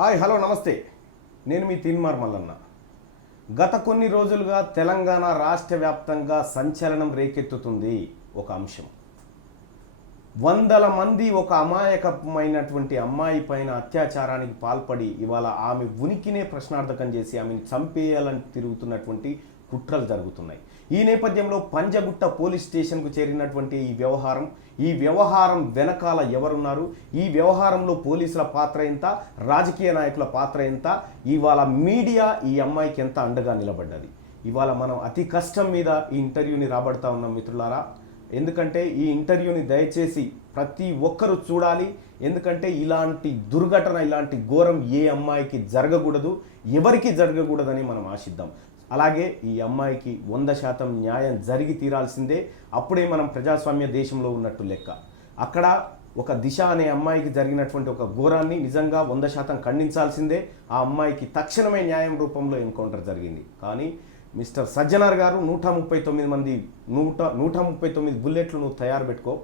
Hi hello నమస్తే, నేను మీ తీన్మార్ మల్లన్న. గత కొన్ని రోజులుగా తెలంగాణ రాష్ట్ర వ్యాప్తంగా సంచలనం రేకెత్తుతుంది ఒక అంశం. వందల మంది ఒక అమాయకమైనటువంటి అమ్మాయి పైన అత్యాచారానికి పాల్పడి ఇవాళ ఆమె ఉనికినే ప్రశ్నార్థకం చేసి ఆమెను చంపేయాలని తిరుగుతున్నటువంటి కుట్రలు జరుగుతున్నాయి. ఈ నేపథ్యంలో పంజగుట్ట పోలీస్ స్టేషన్కు చేరినటువంటి ఈ వ్యవహారం వెనకాల ఎవరున్నారు, ఈ వ్యవహారంలో పోలీసుల పాత్ర ఎంత, రాజకీయ నాయకుల పాత్ర ఎంత, ఇవాళ మీడియా ఈ అమ్మాయికి ఎంత అండగా నిలబడ్డది. ఇవాళ మనం అతి కష్టం మీద ఈ ఇంటర్వ్యూని రాబడతా ఉన్నాం మిత్రులారా. ఎందుకంటే ఈ ఇంటర్వ్యూని దయచేసి ప్రతి ఒక్కరూ చూడాలి. ఎందుకంటే ఇలాంటి దుర్ఘటన, ఇలాంటి ఘోరం ఏ అమ్మాయికి జరగకూడదు, ఎవరికి జరగకూడదని మనం ఆశిద్దాం. అలాగే ఈ అమ్మాయికి 100% న్యాయం జరిగి తీరాల్సిందే. అప్పుడే మనం ప్రజాస్వామ్య దేశంలో ఉన్నట్టు లెక్క. అక్కడ ఒక దిశ అనే అమ్మాయికి జరిగినటువంటి ఒక ఘోరాన్ని నిజంగా 100% ఖండించాల్సిందే. ఆ అమ్మాయికి తక్షణమే న్యాయం రూపంలో ఎన్కౌంటర్ జరిగింది. కానీ మిస్టర్ సజ్జనార్ గారు 139 బుల్లెట్లు నువ్వు తయారు పెట్టుకో.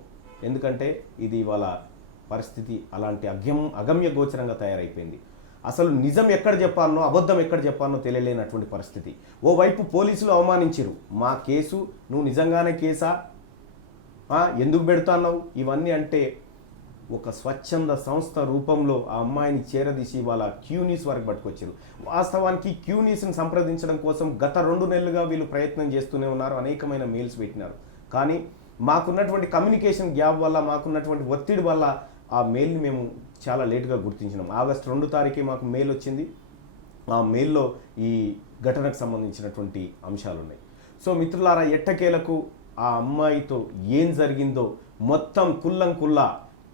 ఎందుకంటే ఇది వాళ్ళ పరిస్థితి అలాంటి అగమ్య గోచరంగా తయారైపోయింది. అసలు నిజం ఎక్కడ చెప్పాలనో అబద్ధం ఎక్కడ చెప్పాలనో తెలియలేనటువంటి పరిస్థితి. ఓవైపు పోలీసులు అవమానించారు, మా కేసు నువ్వు నిజంగానే కేసా, ఎందుకు పెడుతున్నావు, ఇవన్నీ అంటే ఒక స్వచ్ఛంద సంస్థ రూపంలో ఆ అమ్మాయిని చేరదీసి వాళ్ళ క్యూన్యూస్ వరకు పట్టుకొచ్చారు. వాస్తవానికి క్యూన్యూస్ని సంప్రదించడం కోసం గత 2 నెలలుగా వీళ్ళు ప్రయత్నం చేస్తూనే ఉన్నారు, అనేకమైన మెయిల్స్ పెట్టినారు. కానీ మాకున్నటువంటి కమ్యూనికేషన్ గ్యాప్ వల్ల, మాకున్నటువంటి ఒత్తిడి వల్ల ఆ మెయిల్ని మేము చాలా లేటుగా గుర్తించినాం. ఆగస్టు 2 తారీఖే మాకు మెయిల్ వచ్చింది. ఆ మెయిల్లో ఈ ఘటనకు సంబంధించినటువంటి అంశాలు ఉన్నాయి. సో మిత్రులారా, ఎట్టకేలకు ఆ అమ్మాయితో ఏం జరిగిందో మొత్తం కుల్లా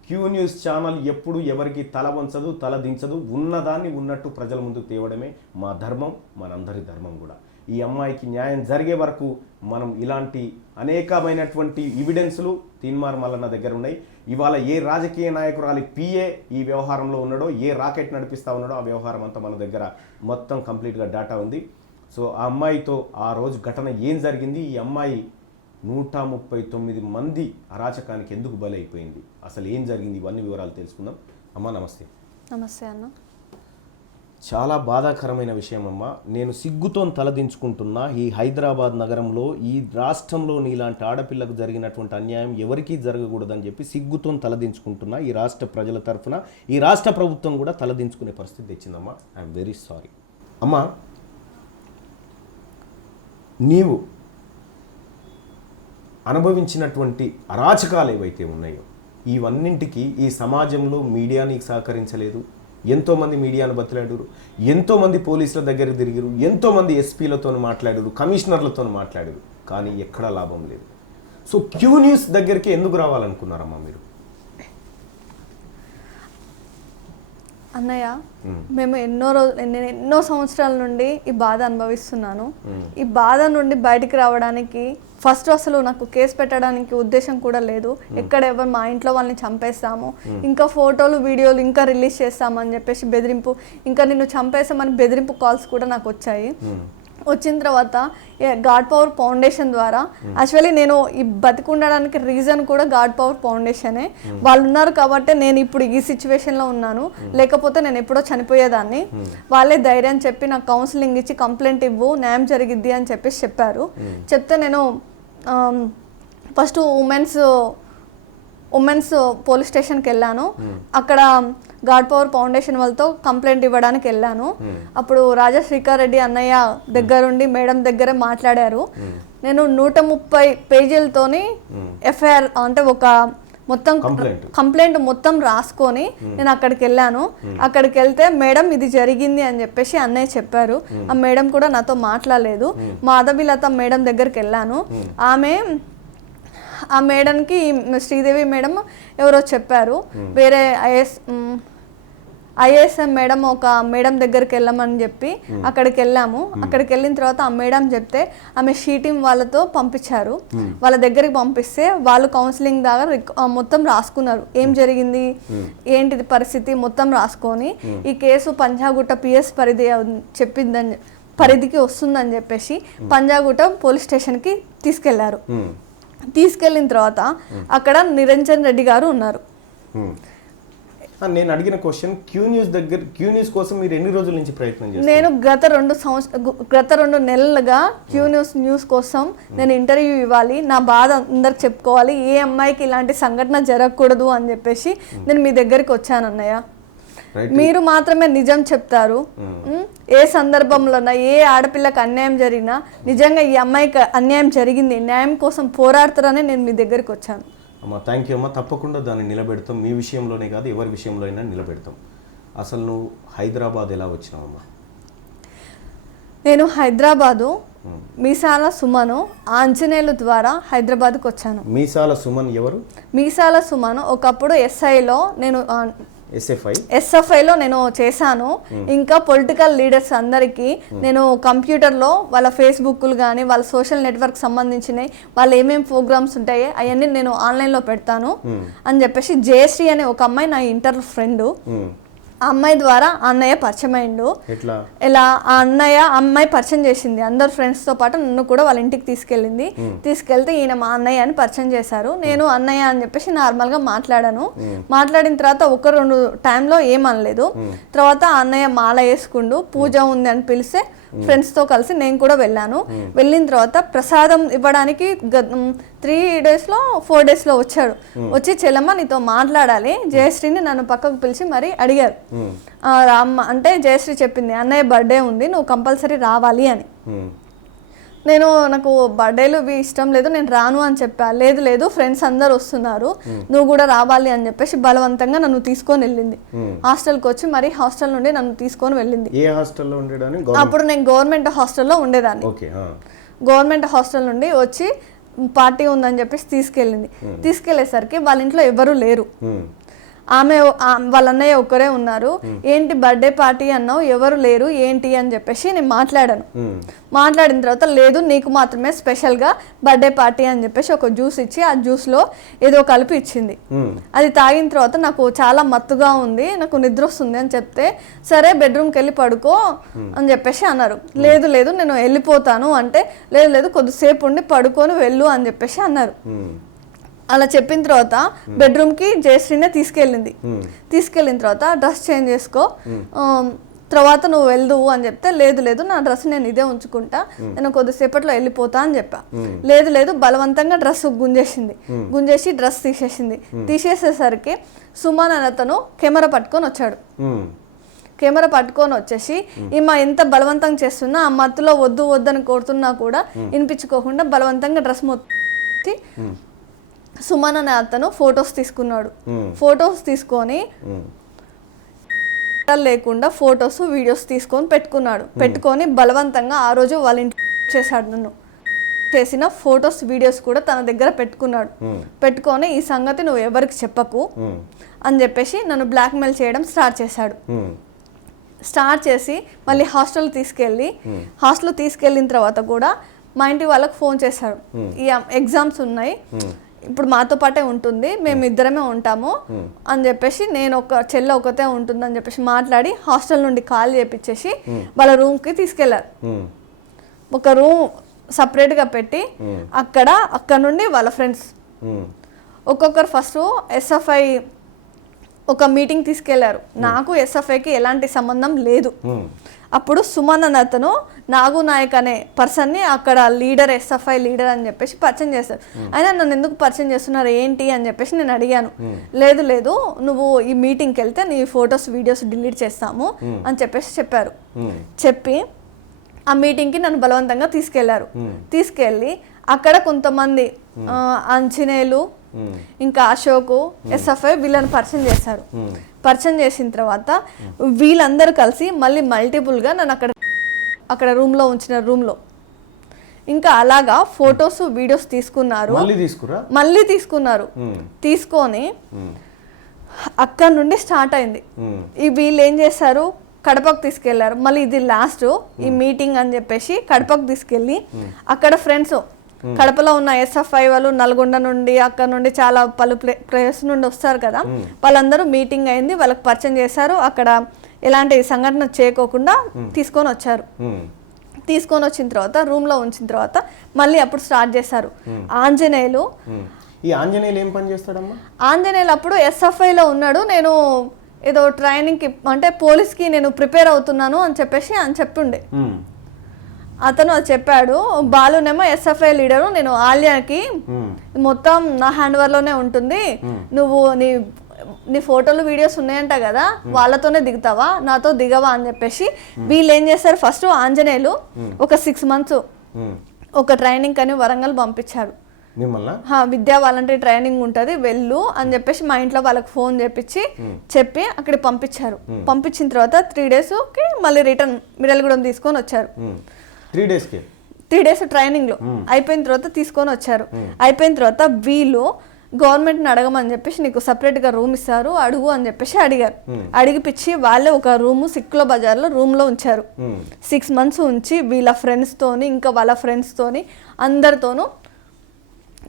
క్యూ న్యూస్ ఛానల్ ఎప్పుడు ఎవరికి తల వంచదు, తల దించదు. ఉన్నదాన్ని ఉన్నట్టు ప్రజల ముందుకు తేవడమే మా ధర్మం, మనందరి ధర్మం కూడా. ఈ అమ్మాయికి న్యాయం జరిగే వరకు మనం ఇలాంటి అనేకమైనటువంటి ఎవిడెన్స్లు తీన్మార్ మల్లన్న దగ్గర ఉన్నాయి. ఇవాళ ఏ రాజకీయ నాయకురాలి పిఏ ఈ వ్యవహారంలో ఉన్నాడో, ఏ రాకెట్ నడిపిస్తూ ఉన్నాడో ఆ వ్యవహారం అంతా మన దగ్గర మొత్తం కంప్లీట్గా డేటా ఉంది. సో ఆ అమ్మాయితో ఆ రోజు ఘటన ఏం జరిగింది, ఈ అమ్మాయి 139 మంది అరాచకానికి ఎందుకు బలైపోయింది, అసలు ఏం జరిగింది, ఇవన్నీ వివరాలు తెలుసుకుందాం. అమ్మ నమస్తే. నమస్తే అన్న. చాలా బాధాకరమైన విషయం అమ్మ. నేను సిగ్గుతో తలదించుకుంటున్నా. ఈ హైదరాబాద్ నగరంలో, ఈ రాష్ట్రంలో నీలాంటి ఆడపిల్లకు జరిగినటువంటి అన్యాయం ఎవరికీ జరగకూడదని చెప్పి సిగ్గుతో తలదించుకుంటున్నా. ఈ రాష్ట్ర ప్రజల తరఫున ఈ రాష్ట్ర ప్రభుత్వం కూడా తలదించుకునే పరిస్థితి తెచ్చిందమ్మా. ఐఎమ్ వెరీ సారీ అమ్మా. నీవు అనుభవించినటువంటి అరాచకాలు ఏవైతే ఉన్నాయో ఇవన్నింటికి ఈ సమాజంలో మీడియా నీకు సహకరించలేదు. ఎంతోమంది మీడియాను బతిలాడారు, ఎంతోమంది పోలీసుల దగ్గర తిరిగారు, ఎంతోమంది ఎస్పీలతో మాట్లాడారు, కమిషనర్లతో మాట్లాడారు, కానీ ఎక్కడా లాభం లేదు. సో క్యూ న్యూస్ దగ్గరికి ఎందుకు రావాలనుకున్నారమ్మా మీరు? అన్నయ్య, మేము నేను ఎన్నో సంవత్సరాల నుండి ఈ బాధ అనుభవిస్తున్నాను. ఈ బాధ నుండి బయటికి రావడానికి ఫస్ట్ అసలు నాకు కేసు పెట్టడానికి ఉద్దేశం కూడా లేదు. ఎక్కడ ఎవరు మా ఇంట్లో వాళ్ళని చంపేస్తాము, ఇంకా ఫోటోలు వీడియోలు ఇంకా రిలీజ్ చేస్తామని చెప్పేసి బెదిరింపు, ఇంకా నిన్ను చంపేస్తామని బెదిరింపు కాల్స్ కూడా నాకు వచ్చాయి. వచ్చిన తర్వాత గాడ్ పవర్ ఫౌండేషన్ ద్వారా, యాక్చువల్లీ నేను ఈ బతికుండడానికి రీజన్ కూడా గాడ్ పవర్ ఫౌండేషనే. వాళ్ళు ఉన్నారు కాబట్టి నేను ఇప్పుడు ఈ సిచ్యువేషన్లో ఉన్నాను, లేకపోతే నేను ఎప్పుడో చనిపోయేదాన్ని. వాళ్ళే ధైర్యం చెప్పి నాకు కౌన్సిలింగ్ ఇచ్చి కంప్లైంట్ ఇవ్వు, న్యాయం జరిగిద్ది అని చెప్పేసి చెప్పారు. చెప్తే నేను ఫస్ట్ ఉమెన్స్ పోలీస్ స్టేషన్కి వెళ్ళాను. అక్కడ గాడ్ పవర్ ఫౌండేషన్ వాళ్ళతో కంప్లైంట్ ఇవ్వడానికి వెళ్ళాను. అప్పుడు రాజా శ్రీకర్ రెడ్డి అన్నయ్య దగ్గరుండి మేడం దగ్గరే మాట్లాడారు. నేను 130 పేజీలతోని ఎఫ్ఐఆర్ అంటే ఒక మొత్తం కంప్లైంట్ మొత్తం రాసుకొని నేను అక్కడికి వెళ్ళాను. అక్కడికి వెళ్తే మేడం ఇది జరిగింది అని చెప్పేసి అన్నయ్య చెప్పారు. ఆ మేడం కూడా నాతో మాట్లాడలేదు. మాధవిలత మేడం దగ్గరికి వెళ్ళాను. ఆ మేడంకి శ్రీదేవి మేడం ఎవరో చెప్పారు, వేరే ఐఏఎస్ఎం మేడం ఒక మేడం దగ్గరికి వెళ్ళమని చెప్పి అక్కడికి వెళ్ళాము. అక్కడికి వెళ్ళిన తర్వాత ఆ మేడం చెప్తే ఆమె షీటింగ్ వాళ్ళతో పంపించారు. వాళ్ళ దగ్గరికి పంపిస్తే వాళ్ళు కౌన్సిలింగ్ దాకా మొత్తం రాసుకున్నారు, ఏం జరిగింది ఏంటిది పరిస్థితి మొత్తం రాసుకొని ఈ కేసు పంజాగుట్ట పిఎస్ పరిధికి వస్తుందని చెప్పేసి పంజాగుట్ట పోలీస్ స్టేషన్కి తీసుకెళ్లారు. తీసుకెళ్ళిన తర్వాత అక్కడ నిరంజన్ రెడ్డి గారు ఉన్నారు. నేను అడిగిన క్వశ్చన్ క్యూ న్యూస్ కోసం మీరు ఎన్ని రోజుల నుంచి ప్రయత్నం చేస్తారు? నేను గత 2 నెలలుగా క్యూ న్యూస్ కోసం నేను ఇంటర్వ్యూ ఇవ్వాలి, నా బాధ అందరికి చెప్పుకోవాలి, ఏ అమ్మాయికి ఇలాంటి సంఘటన జరగకూడదు అని చెప్పేసి నేను మీ దగ్గరికి వచ్చాను అన్నయ్య. మీరు మాత్రమే నిజం చెప్తారు. ఏ సందర్భంలోనా ఏ ఆడపిల్లకి అన్యాయం జరిగినా నిజంగా ఈ అమ్మాయికి అన్యాయం జరిగింది, న్యాయం కోసం పోరాడతారని నేను మీ దగ్గరికి వచ్చాను. అమ్మా థ్యాంక్ యూ అమ్మా, తప్పకుండా దాన్ని నిలబెడతాం. మీ విషయంలోనే కాదు ఎవరి విషయంలో అయినా నిలబెడతాం. అసలు నువ్వు హైదరాబాద్ ఎలా వచ్చినావమ్మా? నేను హైదరాబాదు మీసాల సుమను ఆంజనేయులు ద్వారా హైదరాబాద్కి వచ్చాను. మీసాల సుమన్ ఎవరు? మీసాల సుమను ఒకప్పుడు ఎస్ఐలో నేను ఎస్ఎఫ్ఐలో నేను చేశాను. ఇంకా పొలిటికల్ లీడర్స్ అందరికీ నేను కంప్యూటర్లో వాళ్ళ ఫేస్బుక్లు కానీ వాళ్ళ సోషల్ నెట్వర్క్ సంబంధించినవి వాళ్ళు ఏమేమి ప్రోగ్రామ్స్ ఉంటాయో అవన్నీ నేను ఆన్లైన్లో పెడతాను అని చెప్పేసి జయశ్రీ అనే ఒక అమ్మాయి నా ఇంటర్ ఫ్రెండ్, ఆ అమ్మాయి ద్వారా అన్నయ్య పరిచయం అయిండు. ఇలా ఆ అమ్మాయి పరిచయం చేసింది అందరు ఫ్రెండ్స్తో పాటు నన్ను కూడా వాళ్ళ ఇంటికి తీసుకెళ్తే ఈయన మా అన్నయ్య అని పరిచయం చేశారు. నేను అన్నయ్య అని చెప్పేసి నార్మల్గా మాట్లాడాను. మాట్లాడిన తర్వాత 1-2 టైంలో ఏమనలేదు. తర్వాత అన్నయ్య మాల వేసుకుండు, పూజ ఉంది అని పిలిస్తే ఫ్రెండ్స్తో కలిసి నేను కూడా వెళ్ళాను. వెళ్ళిన తర్వాత ప్రసాదం ఇవ్వడానికి 3 డేస్లో 4 డేస్లో వచ్చాడు. వచ్చి చెల్లమ్మ నీతో మాట్లాడాలి, జయశ్రీని నన్ను పక్కకు పిలిచి మరి అడిగారు. రామ్మ అంటే జయశ్రీ చెప్పింది అన్నయ్య బర్త్డే ఉంది, నువ్వు కంపల్సరీ రావాలి అని. నాకు బర్త్డేలు ఇష్టం లేదు, నేను రాను అని చెప్పా. లేదు ఫ్రెండ్స్ అందరు వస్తున్నారు, నువ్వు కూడా రావాలి అని చెప్పేసి బలవంతంగా నన్ను తీసుకొని వెళ్ళింది. హాస్టల్కి వచ్చి మరి హాస్టల్ నుండి నన్ను తీసుకొని వెళ్ళింది. అప్పుడు నేను గవర్నమెంట్ హాస్టల్లో ఉండేదాన్ని. గవర్నమెంట్ హాస్టల్ నుండి వచ్చి పార్టీ ఉందని చెప్పేసి తీసుకెళ్లేసరికి వాళ్ళ ఇంట్లో ఎవరు లేరు. వాళ్ళ అన్నయ్య ఒక్కరే ఉన్నారు. ఏంటి బర్త్డే పార్టీ అన్నావు, ఎవరు లేరు ఏంటి అని చెప్పేసి నేను మాట్లాడిన తర్వాత లేదు నీకు మాత్రమే స్పెషల్గా బర్త్డే పార్టీ అని చెప్పేసి ఒక జ్యూస్ ఇచ్చి ఆ జ్యూస్లో ఏదో కలిపి ఇచ్చింది. అది తాగిన తర్వాత నాకు చాలా మత్తుగా ఉంది, నాకు నిద్ర వస్తుంది అని చెప్తే సరే బెడ్రూమ్కి వెళ్ళి పడుకో అని చెప్పేసి అన్నారు. లేదు నేను వెళ్ళిపోతాను అంటే లేదు కొద్దిసేపు ఉండి పడుకొని వెళ్ళు అని చెప్పేసి అన్నారు. అలా చెప్పిన తర్వాత బెడ్రూమ్కి జయశ్రీనే తీసుకెళ్ళిన తర్వాత డ్రెస్ చేంజ్ చేసుకో, తర్వాత నువ్వు వెళ్దువు అని చెప్తే లేదు నా డ్రెస్ నేను ఇదే ఉంచుకుంటా, నేను కొద్దిసేపట్లో వెళ్ళిపోతా అని చెప్పా. లేదు బలవంతంగా డ్రెస్ గుంజేసి డ్రెస్ తీసేసేసరికి సుమన్ అని అతను కెమెరా పట్టుకొని వచ్చాడు. కెమెరా పట్టుకొని వచ్చేసి ఈమె ఎంత బలవంతంగా చేస్తున్నా ఆ మత్తులో వద్దని కోరుతున్నా కూడా వినిపించుకోకుండా బలవంతంగా డ్రెస్ మొత్తి సుమన్ అనే అతను ఫొటోస్ తీసుకున్నాడు. ఫొటోస్ తీసుకొని లేకుండా ఫొటోస్ వీడియోస్ తీసుకొని పెట్టుకొని బలవంతంగా ఆ రోజు వాళ్ళ ఇంట్లో చేశాడు. నన్ను చేసిన ఫొటోస్ వీడియోస్ కూడా తన దగ్గర పెట్టుకొని ఈ సంగతి నువ్వు ఎవరికి చెప్పకు అని చెప్పేసి నన్ను బ్లాక్మెయిల్ చేయడం స్టార్ట్ చేసి మళ్ళీ హాస్టల్ తీసుకెళ్ళిన తర్వాత కూడా మా ఇంటి వాళ్ళకి ఫోన్ చేశాడు. ఈ ఎగ్జామ్స్ ఉన్నాయి, ఇప్పుడు మాతో పాటే ఉంటుంది, మేము ఇద్దరమే ఉంటాము అని చెప్పేసి, నేను ఒక చెల్లె ఒకతే ఉంటుందని చెప్పేసి మాట్లాడి హాస్టల్ నుండి కాల్ చేపించేసి వాళ్ళ రూమ్కి తీసుకెళ్లారు. ఒక రూమ్ సపరేట్గా పెట్టి అక్కడ నుండి వాళ్ళ ఫ్రెండ్స్ ఒక్కొక్కరు ఫస్ట్ ఎస్ఎఫ్ఐ ఒక మీటింగ్ తీసుకెళ్లారు. నాకు ఎస్ఎఫ్ఐకి ఎలాంటి సంబంధం లేదు. అప్పుడు సుమన్ అని అతను నాగు నాయక్ అనే పర్సన్ని అక్కడ లీడర్, ఎస్ఎఫ్ఐ లీడర్ అని చెప్పేసి పరిచయం చేశారు. అయినా నన్ను ఎందుకు పరిచయం చేస్తున్నారు ఏంటి అని చెప్పేసి నేను అడిగాను. లేదు నువ్వు ఈ మీటింగ్కి వెళ్తే నీ ఫొటోస్ వీడియోస్ డిలీట్ చేస్తాము అని చెప్పారు. చెప్పి ఆ మీటింగ్కి నన్ను బలవంతంగా తీసుకెళ్ళి అక్కడ కొంతమంది ఆంజనేయులు ఇంకా అశోక్ ఎస్ఎఫ్ఐ వీళ్ళని పరిచయం చేసిన తర్వాత వీళ్ళందరూ కలిసి మళ్ళీ మల్టిపుల్గా నన్ను అక్కడ రూమ్లో ఇంకా అలాగా ఫొటోస్ వీడియోస్ మళ్ళీ తీసుకున్నారు. తీసుకొని అక్కడ నుండి స్టార్ట్ అయింది. వీళ్ళు ఏం చేశారు, కడపకు తీసుకెళ్లారు. మళ్ళీ ఇది లాస్ట్ ఈ మీటింగ్ అని చెప్పేసి కడపకు తీసుకెళ్ళి అక్కడ ఫ్రెండ్స్ కడపలో ఉన్న ఎస్ఎఫ్ఐ వాళ్ళు నల్గొండ నుండి అక్కడ నుండి చాలా పలు ప్లేస్ నుండి వస్తారు కదా, వాళ్ళందరూ మీటింగ్ అయింది, వాళ్ళకి పరిచయం చేశారు. అక్కడ ఎలాంటి సంఘటన చేయకోకుండా తీసుకొని వచ్చిన తర్వాత రూమ్లో ఉంచిన తర్వాత మళ్ళీ అప్పుడు స్టార్ట్ చేశారు. ఆంజనేయులు ఏం పని చేస్తాడమ్మా? ఆంజనేయులు అప్పుడు ఎస్ఎఫ్ఐలో ఉన్నాడు, నేను ఏదో ట్రైనింగ్కి అంటే పోలీస్కి నేను ప్రిపేర్ అవుతున్నాను అని చెప్పిండే. అతను అది చెప్పాడు. బాలునేమో ఎస్ఎఫ్ఐ లీడరు, నేను ఆలియాకి మొత్తం నా హ్యాండ్ ఓవర్లోనే ఉంటుంది, నువ్వు నీ ఫోటోలు వీడియోస్ ఉన్నాయంట కదా, వాళ్ళతోనే దిగుతావా, నాతో దిగవా అని చెప్పేసి వీళ్ళు ఏం చేస్తారు, ఫస్ట్ ఆంజనేయులు ఒక 6 months ఒక ట్రైనింగ్ అని వరంగల్ పంపించారు. విద్యా వాలంటీర్ ట్రైనింగ్ ఉంటుంది వెళ్ళు అని చెప్పేసి మా ఇంట్లో వాళ్ళకి ఫోన్ చెప్పి అక్కడికి పంపించారు. పంపించిన తర్వాత 3 daysకి మళ్ళీ రిటర్న్ మిర్యాలగూడెం తీసుకొని వచ్చారు. 3 days ట్రైనింగ్లో అయిపోయిన తర్వాత తీసుకొని వచ్చారు. అయిపోయిన తర్వాత వీళ్ళు గవర్నమెంట్ని అడగమని చెప్పేసి నీకు సపరేట్గా రూమ్ ఇస్తారు అడుగు అని చెప్పేసి అడిగారు. అడిగిపిచ్చి వాళ్ళే ఒక రూము సిక్కుల బజార్లో రూమ్లో ఉంచారు. 6 months ఉంచి వీళ్ళ ఫ్రెండ్స్తోని ఇంకా వాళ్ళ ఫ్రెండ్స్తోని అందరితోనూ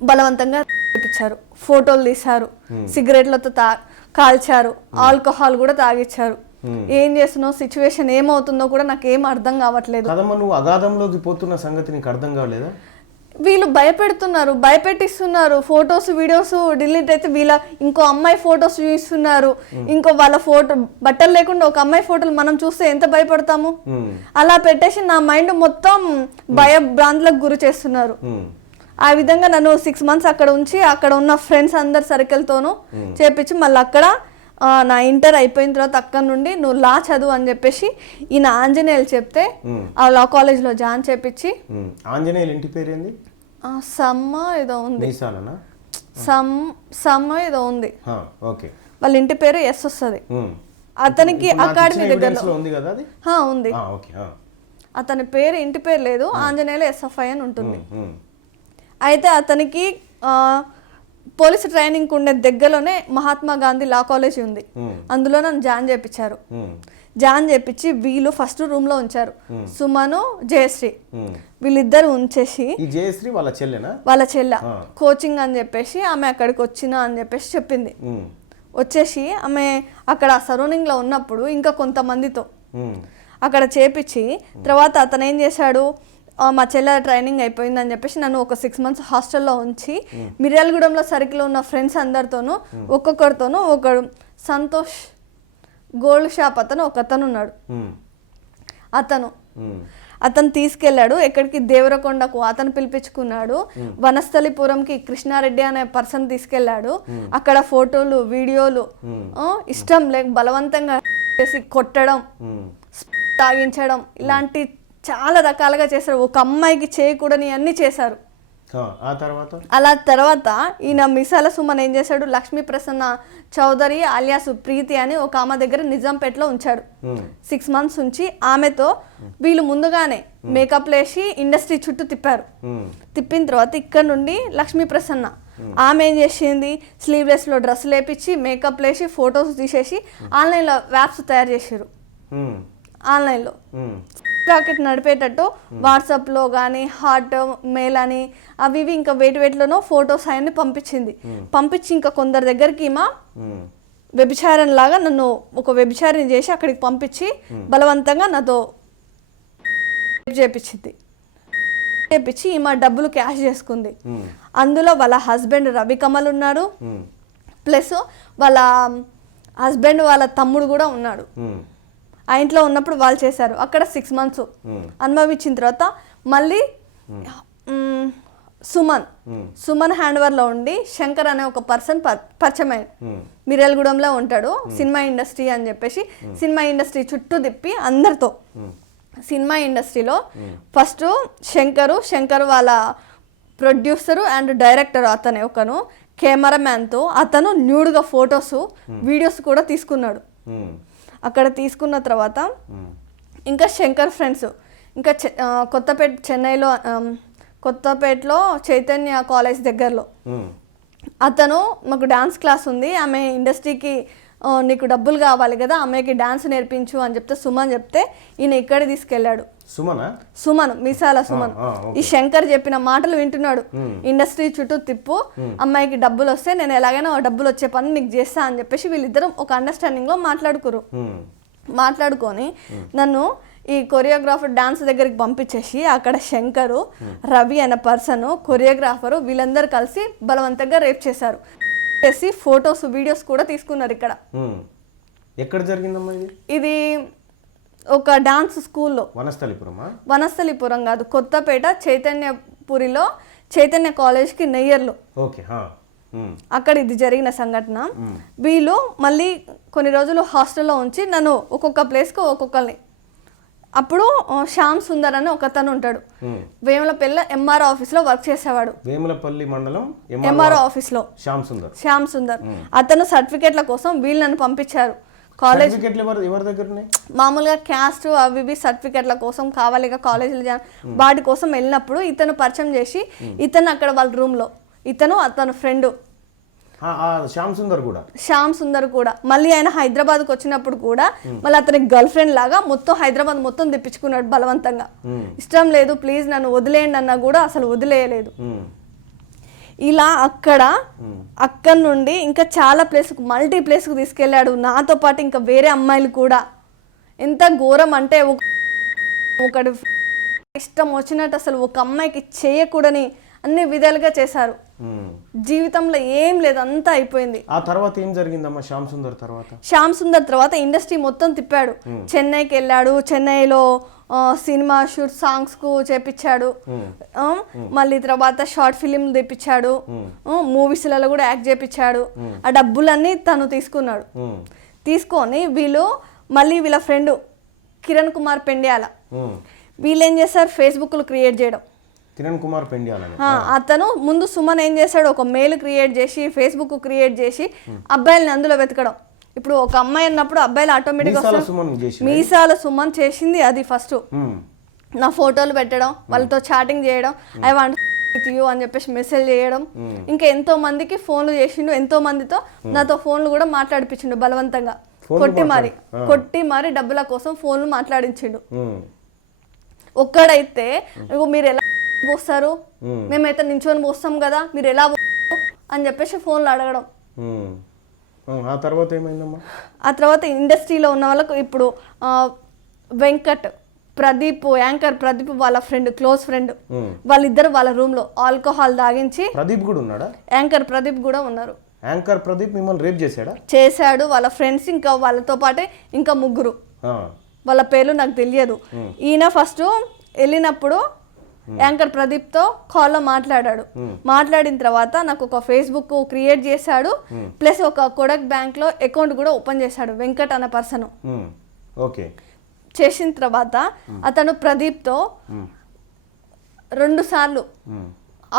బలవంతంగా చేపించారు. ఫోటోలు తీశారు, సిగరెట్లతో కాల్చారు, ఆల్కహాల్ కూడా తాగిచ్చారు. ఏం చేస్తున్నావు, సిచ్యువేషన్ ఏమవుతుందో కూడా నాకు ఏం అర్థం కావట్లేదు. నువ్వు అగాధంలోకి పోతున్న సంగతి నీకు అర్థం కాలేదా? వీళ్ళు భయపెడుతున్నారు, భయపెట్టిస్తున్నారు. ఫొటోస్ వీడియోస్ డిలీట్ అయితే వీళ్ళ ఇంకో అమ్మాయి ఫొటోస్ చూస్తున్నారు. ఇంకో వాళ్ళ ఫోటో బట్టలు లేకుండా ఒక అమ్మాయి ఫోటోలు మనం చూస్తే ఎంత భయపడతాము. అలా పెట్టేసి నా మైండ్ మొత్తం భయభ్రాంతులకు గురి చేస్తున్నారు. ఆ విధంగా నన్ను 6 months అక్కడ ఉంచి అక్కడ ఉన్న ఫ్రెండ్స్ అందరి సర్కిల్తోనూ చేపించి మళ్ళీ అక్కడ నా ఇంటర్ అయిపోయిన తర్వాత అక్కడ నుండి నువ్వు లా చదువు అని చెప్పేసి ఈయన ఆంజనేయులు చెప్తే ఆ లా కాలేజ్లో జాయిన్ చేపించి. ఆంజనేయులు ఇంటి పేరు ఏంది? సమ్మ ఏదో ఉంది, సమ్మ ఏదో ఉంది. వాళ్ళ ఇంటి పేరు ఎస్ వస్తుంది. అతనికి అకాడమీ దగ్గరలో ఉంది. అతని పేరు ఇంటి పేరు లేదు, ఆంజనేయులు ఎస్ఎఫ్ఐ అని ఉంటుంది. అయితే అతనికి పోలీసు ట్రైనింగ్ ఉండే దగ్గరలోనే మహాత్మా గాంధీ లా కాలేజ్ ఉంది, అందులో నన్ను జాయిన్ చేయించారు. జాయిన్ చేయించి వీళ్ళు ఫస్ట్ రూమ్ లో ఉంచారు. సుమను, జయశ్రీ వీళ్ళిద్దరు ఉంచేసి, వాళ్ళ చెల్లె కోచింగ్ అని చెప్పేసి ఆమె అక్కడికి వచ్చినా అని చెప్పేసి చెప్పింది. వచ్చేసి ఆమె అక్కడ సరౌండింగ్ లో ఉన్నప్పుడు ఇంకా కొంతమందితో అక్కడ చేపించి తర్వాత అతను ఏం చేశాడు, మా చెల్లె ట్రైనింగ్ అయిపోయిందని చెప్పేసి నన్ను ఒక 6 months హాస్టల్లో ఉంచి మిర్యాలగూడెంలో సర్కిల్లో ఉన్న ఫ్రెండ్స్ అందరితోనూ ఒక్కొక్కరితోనూ ఒకడు సంతోష్ గోల్డ్ షాప్ అతను ఒకతను ఉన్నాడు. అతను తీసుకెళ్ళాడు ఎక్కడికి, దేవరకొండకు. అతను పిలిపించుకున్నాడు. వనస్థలిపురంకి కృష్ణారెడ్డి అనే పర్సన్ తీసుకెళ్ళాడు. అక్కడ ఫోటోలు వీడియోలు ఇష్టం లేక బలవంతంగా చేసి కొట్టడం, తాగించడం ఇలాంటి చాలా రకాలుగా చేశారు. ఒక అమ్మాయికి చేయకూడని అన్ని చేశారు. అలా తర్వాత ఈయన మిసాల సుమన్ ఏం చేశాడు, లక్ష్మీ ప్రసన్న చౌదరి అలియాస్ ప్రీతి అని ఒక ఆమె దగ్గర నిజాంపేటలో ఉంచాడు. 6 months ఉంచి ఆమెతో వీళ్ళు ముందుగానే మేకప్ లేసి ఇండస్ట్రీ చుట్టూ తిప్పారు. తిప్పిన తర్వాత ఇక్కడ నుండి లక్ష్మీ ప్రసన్న ఆమె ఏం చేసింది, స్లీవ్లెస్ లో డ్రెస్ లేపించి మేకప్ లేసి ఫొటోస్ తీసేసి ఆన్లైన్లో వ్యాప్స్ తయారు చేసారు. ఆన్లైన్లో రాకెట్ నడిపేటట్టు వాట్సాప్లో కానీ హాట్ మెయిల్ అని అవి ఇవి ఇంకా వేటిలోనో ఫొటోస్ అవన్నీ పంపించింది. పంపించి ఇంకా కొందరి దగ్గరికి మా వ్యభిచారం లాగా నన్ను ఒక వ్యభిచారిని చేసి అక్కడికి పంపించి బలవంతంగా నాతో చేపించింది. ఈమె డబ్బులు క్యాష్ చేసుకుంది. అందులో వాళ్ళ హస్బెండ్ రవికమల్ ఉన్నాడు, ప్లస్ వాళ్ళ హస్బెండ్ వాళ్ళ తమ్ముడు కూడా ఉన్నాడు. ఆ ఇంట్లో ఉన్నప్పుడు వాళ్ళు చేశారు. అక్కడ 6 months అనుభవించిన తర్వాత మళ్ళీ సుమన్ హ్యాండ్ ఓవర్లో ఉండి శంకర్ అనే ఒక పర్సన్ పరిచయం మిర్యాలగూడెంలో ఉంటాడు. సినిమా ఇండస్ట్రీ అని చెప్పేసి సినిమా ఇండస్ట్రీ చుట్టూ తిప్పి అందరితో సినిమా ఇండస్ట్రీలో ఫస్ట్ శంకర్ వాళ్ళ ప్రొడ్యూసరు అండ్ డైరెక్టర్ అతనే ఒకను, కెమెరామ్యాన్తో అతను న్యూడ్గా ఫొటోస్ వీడియోస్ కూడా తీసుకున్నాడు. అక్కడ తీసుకున్న తర్వాత ఇంకా శంకర్ ఫ్రెండ్స్ ఇంకా కొత్తపేటలో చైతన్య కాలేజ్ దగ్గరలో అతను మాకు డాన్స్ క్లాస్ ఉంది, ఆమె ఇండస్ట్రీకి నీకు డబ్బులు కావాలి కదా ఆమెకి డాన్స్ నేర్పించు అని చెప్తే సుమన్ చెప్తే ఈయన ఇక్కడ తీసుకెళ్ళాడు. సుమన్ మీసాల సుమన్ ఈ శంకర్ చెప్పిన మాటలు వింటున్నాడు. ఇండస్ట్రీ చుట్టూ తిప్పు, అమ్మాయికి డబ్బులు వస్తే నేను ఎలాగైనా డబ్బులు వచ్చే పని నీకు చేస్తా అని చెప్పేసి వీళ్ళిద్దరం ఒక అండర్స్టాండింగ్ లో మాట్లాడుకొని నన్ను ఈ కొరియోగ్రాఫర్ డాన్స్ దగ్గరికి పంపించేసి అక్కడ శంకరు, రవి అనే పర్సన్, కొరియోగ్రాఫరు వీళ్ళందరూ కలిసి బలవంతంగా రేప్ చేశారు. ఫొటోస్ వీడియోస్ కూడా తీసుకున్నారు. ఇక్కడ ఎక్కడ జరిగిందమ్మా ఇది? ఇది ఒక డాన్స్ స్కూల్లో, వనస్థలిపురమా? వనస్థలిపురం కాదు, కొత్తపేట చైతన్యపురిలో చైతన్య కాలేజ్కి నెయ్యర్లు. ఓకే. అక్కడ ఇది జరిగిన సంఘటన. వీళ్ళు మళ్ళీ కొన్ని రోజులు హాస్టల్లో ఉంచి నన్ను ఒక్కొక్క ప్లేస్కి ఒక్కొక్కరిని, అప్పుడు శ్యామ్ సుందర్ అని ఒకతను ఉంటాడు, వేములపల్లి ఎంఆర్ఓ ఆఫీస్లో వర్క్ చేసేవాడు. వేములపల్లి మండలం ఎంఆర్ఓ ఆఫీస్లో శ్యామ్ సుందర్. అతను సర్టిఫికేట్ల కోసం వీళ్ళు నన్ను పంపించారు కాలేజ్. ఎవరి దగ్గర ఉన్నాయి? మామూలుగా క్యాస్ట్ అవి ఇవి సర్టిఫికేట్ల కోసం కావాలి కాలేజీలు, వాటి కోసం వెళ్ళినప్పుడు ఇతను పరిచయం చేసి, ఇతను అక్కడ వాళ్ళ రూమ్లో, ఇతను అతను ఫ్రెండ్ శ్యామ్ సుందర్ కూడా మళ్ళీ ఆయన హైదరాబాద్కి వచ్చినప్పుడు కూడా మళ్ళీ అతనికి గర్ల్ ఫ్రెండ్ లాగా మొత్తం హైదరాబాద్ మొత్తం తెప్పించుకున్నాడు బలవంతంగా. ఇష్టం లేదు ప్లీజ్ నన్ను వదిలేయండి అన్నా కూడా అసలు వదిలేయలేదు. ఇలా అక్కడ నుండి ఇంకా చాలా ప్లేస్కు, మల్టీ ప్లేస్కు తీసుకెళ్ళాడు నాతో పాటు ఇంకా వేరే అమ్మాయిలు కూడా. ఎంత ఘోరం అంటే ఒకటి ఇష్టం వచ్చినట్టు అసలు ఒక అమ్మాయికి చేయకూడని అన్ని విధాలుగా చేశారు. జీవితంలో ఏం లేదు, అంతా అయిపోయింది. ఆ తర్వాత ఏం జరిగిందమ్మా శ్యామ్ సుందర్ తర్వాత? శ్యామ్ సుందర్ తర్వాత ఇండస్ట్రీ మొత్తం తిప్పాడు. చెన్నైకి వెళ్ళాడు, చెన్నైలో సినిమా షూట్ సాంగ్స్ కు చేపించాడు. మళ్ళీ తర్వాత షార్ట్ ఫిలిం తెప్పించాడు, మూవీస్లలో కూడా యాక్ట్ చేపించాడు. ఆ డబ్బులన్నీ తను తీసుకున్నాడు. తీసుకొని మళ్ళీ వీళ్ళ ఫ్రెండ్ కిరణ్ కుమార్ పెండ్యాల, వీళ్ళు ఏం చేస్తారు, ఫేస్బుక్లు క్రియేట్ చేయడం. కిరణ్ కుమార్ పెండ్యాల అతను ముందు సుమన్ ఏం చేశాడు, ఒక మెయిల్ క్రియేట్ చేసి ఫేస్బుక్ క్రియేట్ చేసి అబ్బాయిలని అందులో వెతకడం. ఇప్పుడు ఒక అమ్మాయి అన్నప్పుడు అబ్బాయిలు ఆటోమేటిక్గా మీసాల సుమన్ చేసింది అది ఫస్ట్. నా ఫోటోలు పెట్టడం, వాళ్ళతో చాటింగ్ చేయడం, ఐ వాంట్ విత్ యూ అని చెప్పేసి మెసేజ్ చేయడం. ఇంకా ఎంతో మందికి ఫోన్లు చేసిండు, ఎంతో మందితో నాతో ఫోన్లు కూడా మాట్లాడిపించిండు బలవంతంగా, కొట్టి మరి డబ్బుల కోసం ఫోన్లు మాట్లాడించిండు. ఒక్కడైతే మీరు ఎలా పోస్తారు, మేమైతే నించొని పోస్తాం కదా, మీరు ఎలా అని చెప్పేసి ఫోన్లు అడగడం. ఆ తర్వాత ఏమైందమ్మా? ఆ తర్వాత ఇండస్ట్రీలో ఉన్న వాళ్ళకు ఇప్పుడు వెంకట్, ప్రదీప్, యాంకర్ ప్రదీప్ వాళ్ళ ఫ్రెండ్, క్లోజ్ ఫ్రెండ్, వాళ్ళిద్దరు వాళ్ళ రూమ్ లో ఆల్కహాల్ తాగించి. ప్రదీప్ కూడా ఉన్నాడా? యాంకర్ ప్రదీప్ కూడా ఉన్నారు. యాంకర్ ప్రదీప్ మిమ్మల్ని రేప్ చేశాడు. వాళ్ళ ఫ్రెండ్స్ ఇంకా వాళ్ళతో పాటే ఇంకా ముగ్గురు, వాళ్ళ పేర్లు నాకు తెలియదు. ఈయన ఫస్ట్ వెళ్ళినప్పుడు యాంకర్ ప్రదీప్తో కాల్లో మాట్లాడాడు. మాట్లాడిన తర్వాత నాకు ఒక ఫేస్బుక్ క్రియేట్ చేశాడు, ప్లస్ ఒక కోడక్ బ్యాంక్ లో అకౌంట్ కూడా ఓపెన్ చేశాడు వెంకట్ అనే పర్సన్. చేసిన తర్వాత అతను ప్రదీప్తో 2 సార్లు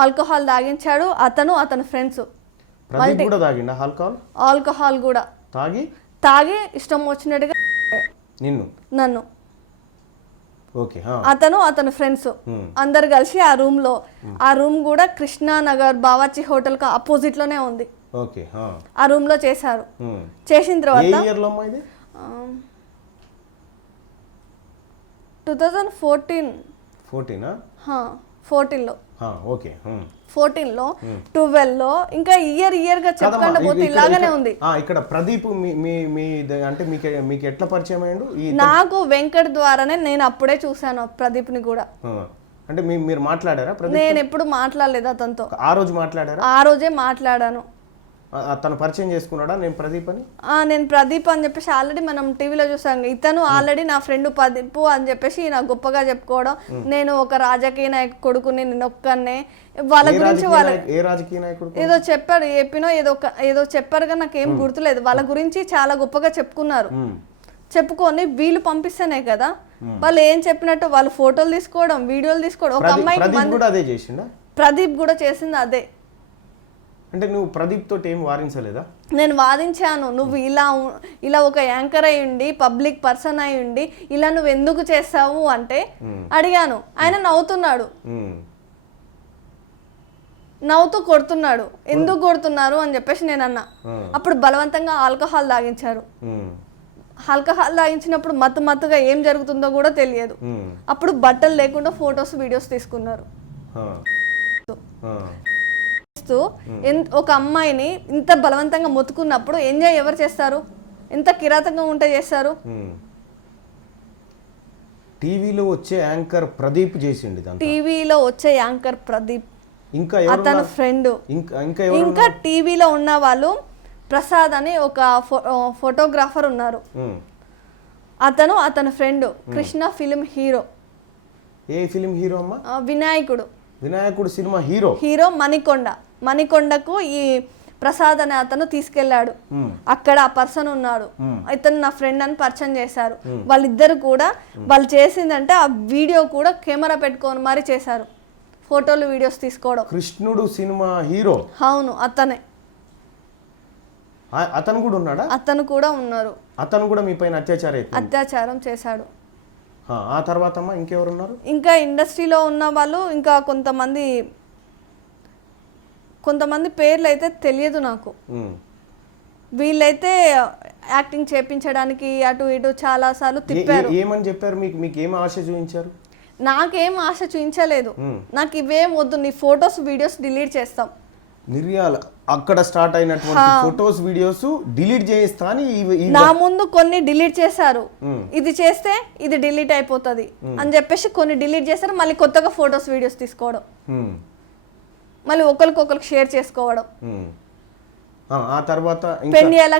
ఆల్కహాల్ తాగించాడు. అతని ఫ్రెండ్స్ ఆల్కహాల్ కూడా తాగి ఇష్టం వచ్చినట్టుగా నన్ను, అతని ఫ్రెండ్స్ అందరు కలిసి ఆ రూమ్ కూడా కృష్ణానగర్ బావాచి హోటల్ కి ఆపోజిట్ లోనే ఉంది. ఆ రూమ్ లో చేశారు. చేసిన తర్వాత 2014 లో 12 లో ఇంకా ఇయర్ గా చెప్పకుండా పోతే ఇలాగానే ఉంది. ఇక్కడ ప్రదీప్ అంటే మీకు ఎట్లా పరిచయం అయ్యిండు? నాకు వెంకట్ ద్వారానే, నేను అప్పుడే చూసాను ప్రదీప్ ని కూడా. అంటే మీరు మాట్లాడారా? నేను ఎప్పుడు మాట్లాడలేదు అతనితో. ఆ రోజు మాట్లాడారా? ఆ రోజే మాట్లాడాను. తను పరిచయం చేసుకున్నాడా నేను ప్రదీప్ అని? నేను ప్రదీప్ అని చెప్పేసి ఆల్రెడీ మనం టీవీలో చూసాం. ఇతను ఆల్రెడీ నా ఫ్రెండ్ ప్రదీప్ అని చెప్పేసి నా గొప్పగా చెప్పుకోవడం, నేను ఒక రాజకీయ నాయకు కొడుకుని, నేను ఒక్కనే వాళ్ళ గురించి ఏదో చెప్పారు, ఏపీనో ఏదో చెప్పారు కానీ నాకేం గుర్తులేదు. వాళ్ళ గురించి చాలా గొప్పగా చెప్పుకున్నారు. చెప్పుకొని వీళ్ళు పంపిస్తేనే కదా వాళ్ళు ఏం చెప్పినట్టు వాళ్ళు ఫోటోలు తీసుకోవడం, వీడియోలు తీసుకోవడం. ఒక అమ్మాయికి ప్రదీప్ కూడా చేసింది అదే. అంటే నువ్వు ప్రదీప్ తోటి ఏం వాదించలేదా? నేను వాదించాను. నువ్వు ఇలా ఒక యాంకర్ అయి ఉండి, పబ్లిక్ పర్సన్ అయి ఉండి ఇలా నువ్వు ఎందుకు చేస్తావు అంటే అడిగాను. ఆయన నవ్వుతున్నాడు, నవ్వుతూ కొడుతున్నాడు. ఎందుకు కొడుతున్నారు అని చెప్పేసి నేను అన్నా. అప్పుడు బలవంతంగా ఆల్కహాల్ తాగించారు. ఆల్కహాల్ తాగించినప్పుడు మత్తుగా ఏం జరుగుతుందో కూడా తెలియదు. అప్పుడు బట్టలు లేకుండా ఫొటోస్, వీడియోస్ తీసుకున్నారు. ఒక అమ్మాయిని ఇంత బలవంతంగా మొత్తుకున్నప్పుడు ఎంజాయ్ ఎవరు చేస్తారు? ఎంత కిరాతకంగా ఉంటే చేస్తారు. టీవీలో వచ్చే యాంకర్ ప్రదీప్ చేసిండు. టీవీలో వచ్చే యాంకర్ ప్రదీప్, ఇంకా అతని ఫ్రెండ్, ఇంకా టీవీలో ఉన్న వాళ్ళు ప్రసాద్ అని ఒక ఫోటోగ్రాఫర్ ఉన్నారు. అతని ఫ్రెండ్ కృష్ణ ఫిలిం హీరో. ఏ ఫిలిం హీరో అమ్మా? వినాయకుడు సినిమా హీరో మణికొండకు ఈ ప్రసాద్ అనే అతను తీసుకెళ్లాడు. అక్కడ ఆ పర్సన్ ఉన్నాడు, ఇతను నా ఫ్రెండ్ అని పరిచయం చేశారు. వాళ్ళిద్దరు కూడా వాళ్ళు చేసిందంటే ఆ వీడియో కూడా కెమెరా పెట్టుకొని మరి చేశారు, ఫోటోలు వీడియోస్ తీసుకోవడం. కృష్ణుడు సినిమా హీరో? అవును, అతనే. అతను కూడా ఉన్నాడా? అతను కూడా ఉన్నారు. అతను కూడా మీ పైన అత్యాచారం చేశాడు. ఆ తర్వాత ఇంకెవరు ఉన్నారు? ఇంకా ఇండస్ట్రీలో ఉన్న వాళ్ళు ఇంకా కొంతమంది పేర్లు అయితే తెలియదు నాకు. వీళ్ళైతే యాక్టింగ్ చేపించడానికి అటు ఇటు చాలా సార్లు తిప్పారు. ఏమని చెప్పారు మీకు ఏం ఆశ చూపించారు? నాకేం ఆశ చూపించలేదు. నాకు ఇవేం వద్దు, నీ ఫొటోస్ వీడియోస్ డిలీట్ చేస్తాం. నిర్యాల అక్కడ స్టార్ట్ అయినటువంటి ఫొటోస్ వీడియోస్ డిలీట్ చేయిస్తా అని నా ముందు కొన్ని డిలీట్ చేశారు. ఇది చేస్తే ఇది డిలీట్ అయిపోతుంది అని చెప్పేసి కొన్ని డిలీట్ చేశారు. మళ్ళీ కొత్తగా ఫొటోస్ వీడియోస్ తీసుకోవడం, మళ్ళీ ఒకరికొకరికి షేర్ చేసుకోవడం. ఆ తర్వాత పెండియాల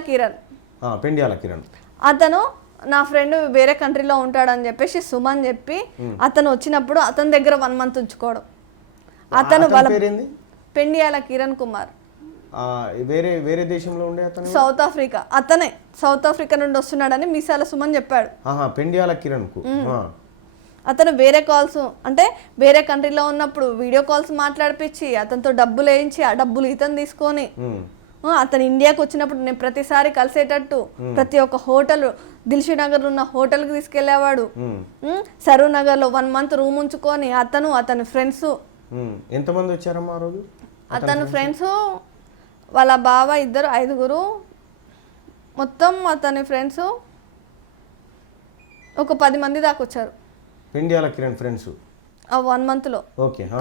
కిరణ్ అతను నా ఫ్రెండ్ వేరే కంట్రీలో ఉంటాడని చెప్పేసి సుమన్ చెప్పి అతను వచ్చినప్పుడు అతని దగ్గర 1 month ఉంచుకోవడం. అతను పెండియాల కిరణ్ కుమార్ వేరే దేశంలో ఉండే అతను సౌత్ ఆఫ్రికా నుండి వస్తున్నాడని మీసాల సుమన్ చెప్పాడు. పెండియాల కిరణ్ అతను వేరే కాల్స్ అంటే వేరే కంట్రీలో ఉన్నప్పుడు వీడియో కాల్స్ మాట్లాడిపించి అతనితో డబ్బులు వేయించి ఆ డబ్బులు ఇతను తీసుకొని అతను ఇండియాకి వచ్చినప్పుడు నేను ప్రతిసారి కలిసేటట్టు ప్రతి ఒక్క హోటల్ దిల్షుక్ నగర్ ఉన్న హోటల్కి తీసుకెళ్లేవాడు. సరూర్ నగర్లో 1 month రూమ్ ఉంచుకొని అతని ఫ్రెండ్స్. ఎంతమంది వచ్చారమ్మా ఆ రోజు? అతని ఫ్రెండ్స్ వాళ్ళ బావ 5 మొత్తం. అతని ఫ్రెండ్స్ ఒక 10 మంది దాకా వచ్చారు. పెండియాల కిరణ్ ఫ్రెండ్స్ 1 month లో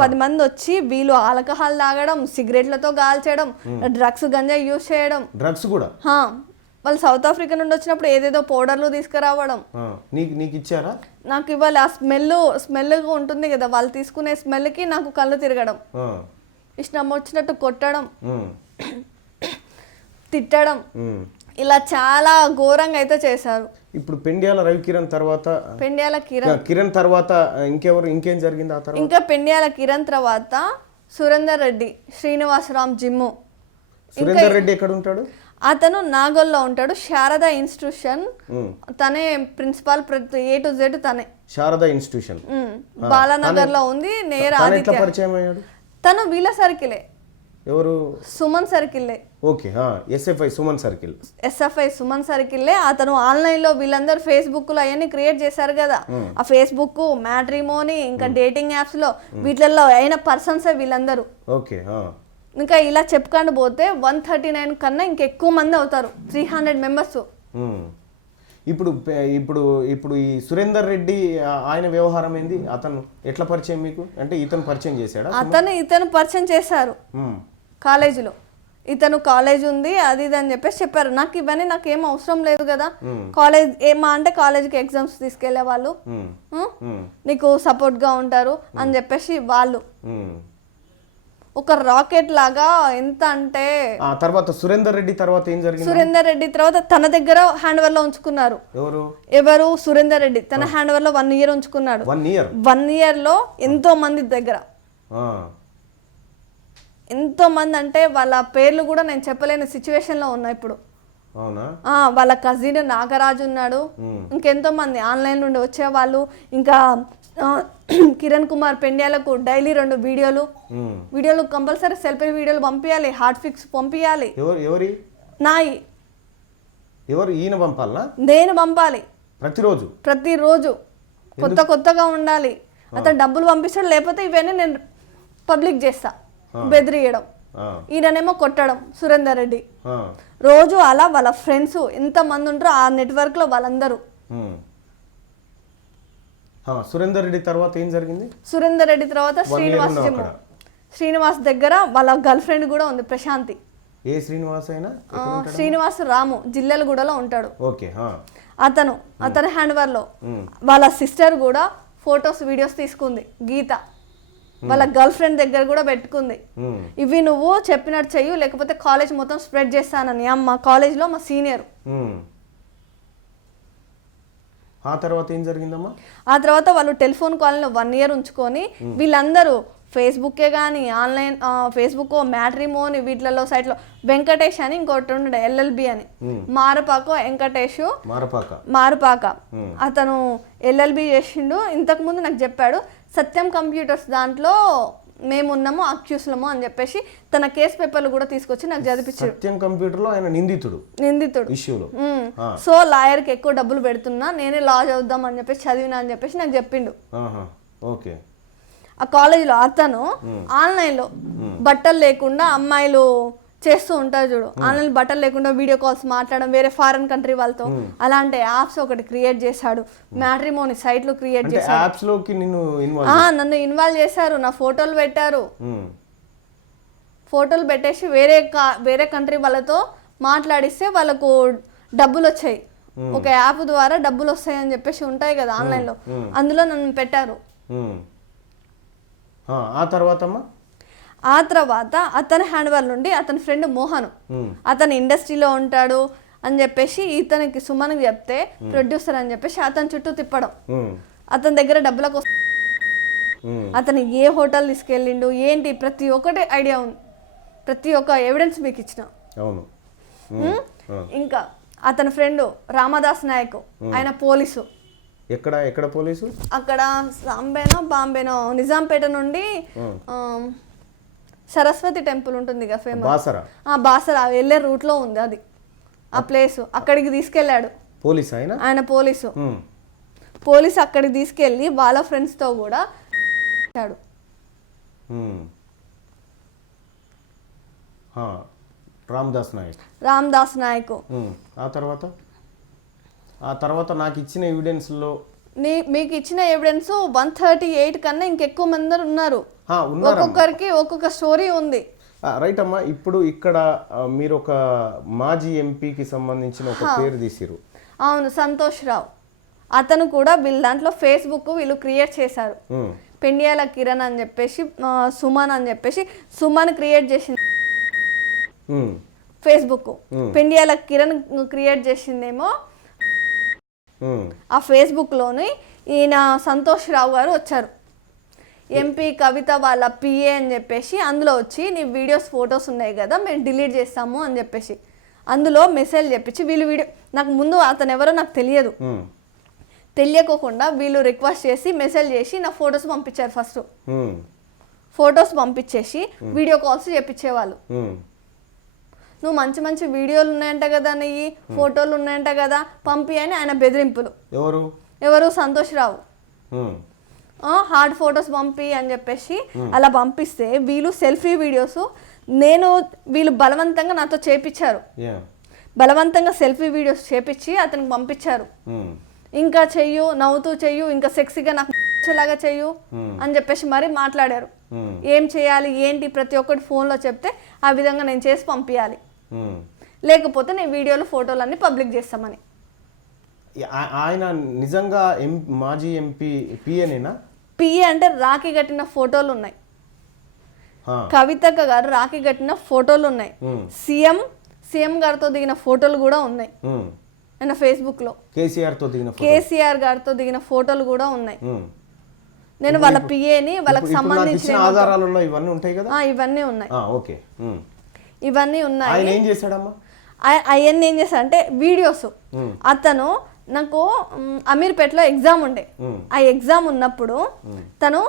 10 మంది వచ్చి వీళ్ళు ఆల్కహాల్ తాగడం, సిగరెట్లతో గాల్చేయడం, డ్రగ్స్ గంజా యూజ్ చేయడం. డ్రగ్స్ కూడా వాళ్ళు సౌత్ ఆఫ్రికా నుండి వచ్చినప్పుడు ఏదేదో పౌడర్లు తీసుకురావడం. నీకు ఇచ్చారా? నాకు ఇవ్వాలి. ఆ స్మెల్ ఉంటుంది కదా, వాళ్ళు తీసుకునే స్మెల్కి నాకు కళ్ళు తిరగడం, ఇష్టం వచ్చినట్టు కొట్టడం, తిట్టడం, ఇలా చాలా ఘోరంగా అయితే చేశారు. ఇప్పుడు పెండియాల కిరణ్ తర్వాత ఇంకేం జరిగింది ఆ తర్వాత? ఇంకా పెండియాల కిరణ్ తర్వాత సురేందర్ రెడ్డి, శ్రీనివాసరామ్ జిమ్ము. సురేందర్ రెడ్డి ఎక్కడ ఉంటాడు? అతను నాగోల్లో ఉంటాడు. శారదా ఇన్స్టిట్యూషన్ తనే ప్రిన్సిపాల్, ప్రతి A to Z తనే. శారదా ఇన్స్టిట్యూషన్ బాలానగర్ లో ఉంది. తను వీళ్ళ సర్కిలే. ఎవరు? సుమన్ సర్కిల్లే. Okay, SFI Suman circle. అతను ఆన్లైన్ లో వీళ్ళందరూ ఫేస్బుక్ లో అవన్నీ క్రియేట్ చేశారు కదా, ఆ ఫేస్బుక్, మ్యాట్రిమోనీ, ఇంకా డేటింగ్ యాప్స్ లో వీటిల్లో అయిన పర్సన్సే వీళ్ళందరూ. ఓకే, ఇంకా ఇలా చెప్పుకొని పోతే 139 కన్నా ఇంకెక్కువ మంది అవుతారు, 300 members. ఇప్పుడు ఈ సురేందర్ రెడ్డి ఆయన వ్యవహారం ఏంది? అతను ఎట్లా పరిచయం మీకు? అంటే ఇతను పరిచయం చేశాడా? ఇతను పరిచయం చేశారు కాలేజీలో. ఇతను కాలేజ్ ఉంది అది ఇది అని చెప్పేసి చెప్పారు. నాకు ఇవన్నీ నాకేం అవసరం లేదు కదా, కాలేజ్ అంటే కాలేజ్కి ఎగ్జామ్స్ తీసుకెళ్లే వాళ్ళు నీకు సపోర్ట్ గా ఉంటారు అని చెప్పేసి వాళ్ళు ఒక రాకెట్ లాగా. ఎంత అంటే తర్వాత సురేందర్ రెడ్డి తర్వాత ఏం జరిగింది? సురేందర్ రెడ్డి తర్వాత తన దగ్గర హ్యాండ్ ఓవర్ లో ఉంచుకున్నారు. ఎవరు? సురేందర్ రెడ్డి తన హ్యాండ్ ఓవర్ లో 1 year ఉంచుకున్నాడు. 1 year లో ఎంతో మంది దగ్గర, ఎంతో మంది అంటే వాళ్ళ పేర్లు కూడా నేను చెప్పలేని సిచ్యువేషన్ లో ఉన్నా ఇప్పుడు. వాళ్ళ కజిన్ నాగరాజు ఉన్నాడు, ఇంకెంతో మంది ఆన్లైన్ నుండి వచ్చేవాళ్ళు. ఇంకా కిరణ్ కుమార్ పెండ్యాలకు డైలీ 2 వీడియోలు కంపల్సరీ సెల్ఫీ వీడియోలు పంపించాలి, హార్ట్ ఫిక్స్ పంపించాలి. ఈయన పంపాలా? నేను పంపాలి ప్రతిరోజు కొత్తగా ఉండాలి. అతను డబ్బులు పంపిస్తాడు, లేకపోతే ఇవన్నీ నేను పబ్లిక్ చేస్తా. బెదిరియడం, ఈయననేమో కొట్టడం. సురేందర్ రెడ్డి రోజు అలా వాళ్ళ ఫ్రెండ్స్ ఎంత మంది ఉంటారో ఆ నెట్వర్క్ లో వాళ్ళందరూ. సురేందర్ రెడ్డి తర్వాత ఏం జరిగింది? సురేందర్ రెడ్డి తర్వాత శ్రీనివాస్ దగ్గర వాళ్ళ గర్ల్ ఫ్రెండ్ కూడా ఉంది, ప్రశాంతి. ఏ శ్రీనివాస్ అయినా? శ్రీనివాస్ రాము, జిల్లెలగూడలో ఉంటాడు. అతని హ్యాండ్ ఓవర్ లో వాళ్ళ సిస్టర్ కూడా ఫొటోస్ వీడియోస్ తీసుకుంది, గీత. వాళ్ళ గర్ల్ ఫ్రెండ్ దగ్గర కూడా పెట్టుకుంది. ఉమ్, ఇవి నువ్వు చెప్పినట్టు చెయ్యు, లేకపోతే కాలేజ్ మొత్తం స్ప్రెడ్ చేస్తానని. మా కాలేజ్లో మా సీనియర్. ఉమ్. ఆ తర్వాత ఏం జరిగిందమ్మా? ఆ తర్వాత వాళ్ళు టెలిఫోన్ కాల్ని 1 year ఉంచుకొని వీళ్ళందరూ ఫేస్బుక్కే కానీ ఆన్లైన్ ఫేస్బుక్ మ్యాట్రిమోని వీటిలలో సైట్లో వెంకటేష్ అని ఇంకోటి ఉండే LLB అని, మారపాక వెంకటేష్ మారుపాక అతను LLB చేసిండు. ఇంతకుముందు నాకు చెప్పాడు సత్యం కంప్యూటర్స్ దాంట్లో మేమున్నాము అక్యూస్లము అని చెప్పేసి తన కేసు పేపర్లు కూడా తీసుకొచ్చి నాకు చదివించాడు. సత్యం కంప్యూటర్ లో ఆయన నిందితుడు ఇష్యూలో. సో లాయర్కి ఎక్కువ డబ్బులు పెడుతున్నా, నేనే లా చదువుదాం అని చెప్పేసి చదివినా అని చెప్పేసి నాకు చెప్పిండు. ఓకే. ఆ కాలేజీలో అతను ఆన్లైన్లో బట్టలు లేకుండా అమ్మాయిలు చేస్తూ ఉంటారు చూడు, ఆన్లైన్ బట్టలు లేకుండా వీడియో కాల్స్ మాట్లాడడం వేరే ఫారెన్ కంట్రీ వాళ్ళతో, అలాంటి యాప్స్ ఒకటి క్రియేట్ చేశాడు. మ్యాట్రిమోని సైట్లు క్రియేట్ చేశాడు. నన్ను ఇన్వాల్వ్ చేశారు, నా ఫోటోలు పెట్టారు. ఫోటోలు పెట్టేసి వేరే కంట్రీ వాళ్ళతో మాట్లాడిస్తే వాళ్ళకు డబ్బులు వచ్చాయి. ఒక యాప్ ద్వారా డబ్బులు వస్తాయి అని చెప్పేసి ఉంటాయి కదా ఆన్లైన్లో, అందులో నన్ను పెట్టారు. ఆ తర్వాత అతని హ్యాండ్ఓవర్ నుండి అతని ఫ్రెండ్ మోహన్, అతను ఇండస్ట్రీలో ఉంటాడు అని చెప్పేసి ఇతనికి సుమన్కి చెప్తే ప్రొడ్యూసర్ అని చెప్పేసి అతని చుట్టూ తిప్పడం, అతని దగ్గర డబ్బుల కోసం అతను ఏ హోటల్ తీసుకెళ్ళిండు ఏంటి ప్రతి ఒక్కటి ఐడియా ఉంది, ప్రతి ఒక్క ఎవిడెన్స్ మీకు ఇచ్చిన. ఇంకా అతని ఫ్రెండ్ రామదాస్ నాయక్, ఆయన పోలీసు. ఎక్కడ పోలీసు? అక్కడ బాంబేనో నిజాంపేట నుండి సరస్వతి టెంపుల్ ఉంటుంది కదా ఫేమస్, బాసరా వెళ్ళే రూట్ లో ఉంది అది ఆ ప్లేస్. అక్కడికి తీసుకెళ్ళాడు ఆయన పోలీసు అక్కడికి తీసుకెళ్ళి వాళ్ళ ఫ్రెండ్స్ తో కూడా రామదాస్ నాయక్. ఆ తర్వాత నాకు ఇచ్చిన ఎవిడెన్స్ లో మీకు ఇచ్చిన ఎవిడెన్స్ 138 కన్నా ఇంకెక్కువ మంది ఉన్నారు. ఒక్కొక్కరికి ఒక్కొక్క స్టోరీ ఉంది. రైట్ అమ్మా. ఇప్పుడు ఇక్కడ మీరు ఒక మాజీ ఎంపీకి సంబంధించిన ఒక పేరు తీసిరు. అవును, సంతోష్ రావు. అతను కూడా వీళ్ళ దాంట్లో ఫేస్బుక్ వీళ్ళు క్రియేట్ చేశారు. పెండియాల కిరణ్ అని చెప్పేసి సుమన్ అని చెప్పేసి సుమన్ క్రియేట్ చేసింది ఫేస్బుక్, పెండియాల కిరణ్ క్రియేట్ చేసిందేమో ఆ ఫేస్బుక్లోని ఈయన సంతోష్ రావు గారు వచ్చారు. ఎంపీ కవిత వాళ్ళ PA అని చెప్పేసి అందులో వచ్చి నీ వీడియోస్ ఫొటోస్ ఉన్నాయి కదా మేము డిలీట్ చేస్తాము అని చెప్పేసి అందులో మెసేజ్ చెప్పించి వీళ్ళు వీడియో నాకు ముందు అతను ఎవరో నాకు తెలియకోకుండా వీళ్ళు రిక్వెస్ట్ చేసి మెసేజ్ చేసి నా ఫొటోస్ పంపించారు. ఫస్ట్ ఫొటోస్ పంపించేసి వీడియో కాల్స్ చేపించేవాళ్ళు. నువ్వు మంచి మంచి వీడియోలు ఉన్నాయంట కదా, నీ ఫోటోలు ఉన్నాయంట కదా పంపి అని ఆయన బెదిరింపులు. ఎవరు సంతోష్ రావు. హార్డ్ ఫొటోస్ పంపి అని చెప్పేసి అలా పంపిస్తే వీళ్ళు సెల్ఫీ వీడియోస్ వీళ్ళు బలవంతంగా నాతో చేపించారు. బలవంతంగా సెల్ఫీ వీడియోస్ చేపించి అతనికి పంపించారు. ఇంకా చెయ్యు, నవ్వుతూ చెయ్యు, ఇంకా సెక్సీగా నాకు నచ్చేలాగా చెయ్యు అని చెప్పేసి మరీ మాట్లాడారు. ఏం చేయాలి ఏంటి ప్రతి ఒక్కటి ఫోన్లో చెప్తే ఆ విధంగా నేను చేసి పంపించాలి, లేకపోతే నేను వీడియోలు ఫోటోలన్నీ పబ్లిక్ చేస్తామని. ఆయన నిజంగా మాజీ ఎంపీ పిఏనేనా? పిఏ అంటే రాఖీ కట్టిన ఫోటోలు ఉన్నాయి. కవితక్క గారు రాఖీ కట్టిన ఫోటోలు ఉన్నాయి. సీఎం గారితో దిగిన ఫోటోలు కూడా ఉన్నాయి ఆయన ఫేస్బుక్ లో. కేసీఆర్ గారితో దిగిన ఫోటోలు కూడా ఉన్నాయి. నేను వాళ్ళ పిఏని వాళ్ళకి సంబంధించిన ఇవన్నీ ఉంటాయి కదా. ఇవన్నీ ఉన్నాయి. ఇవన్నీ ఉన్నాయి. అవన్నీ ఏం చేశాడంటే వీడియోస్. అతను నాకు అమీర్పేటలో ఎగ్జామ్ ఉండే, ఆ ఎగ్జామ్ ఉన్నప్పుడు తను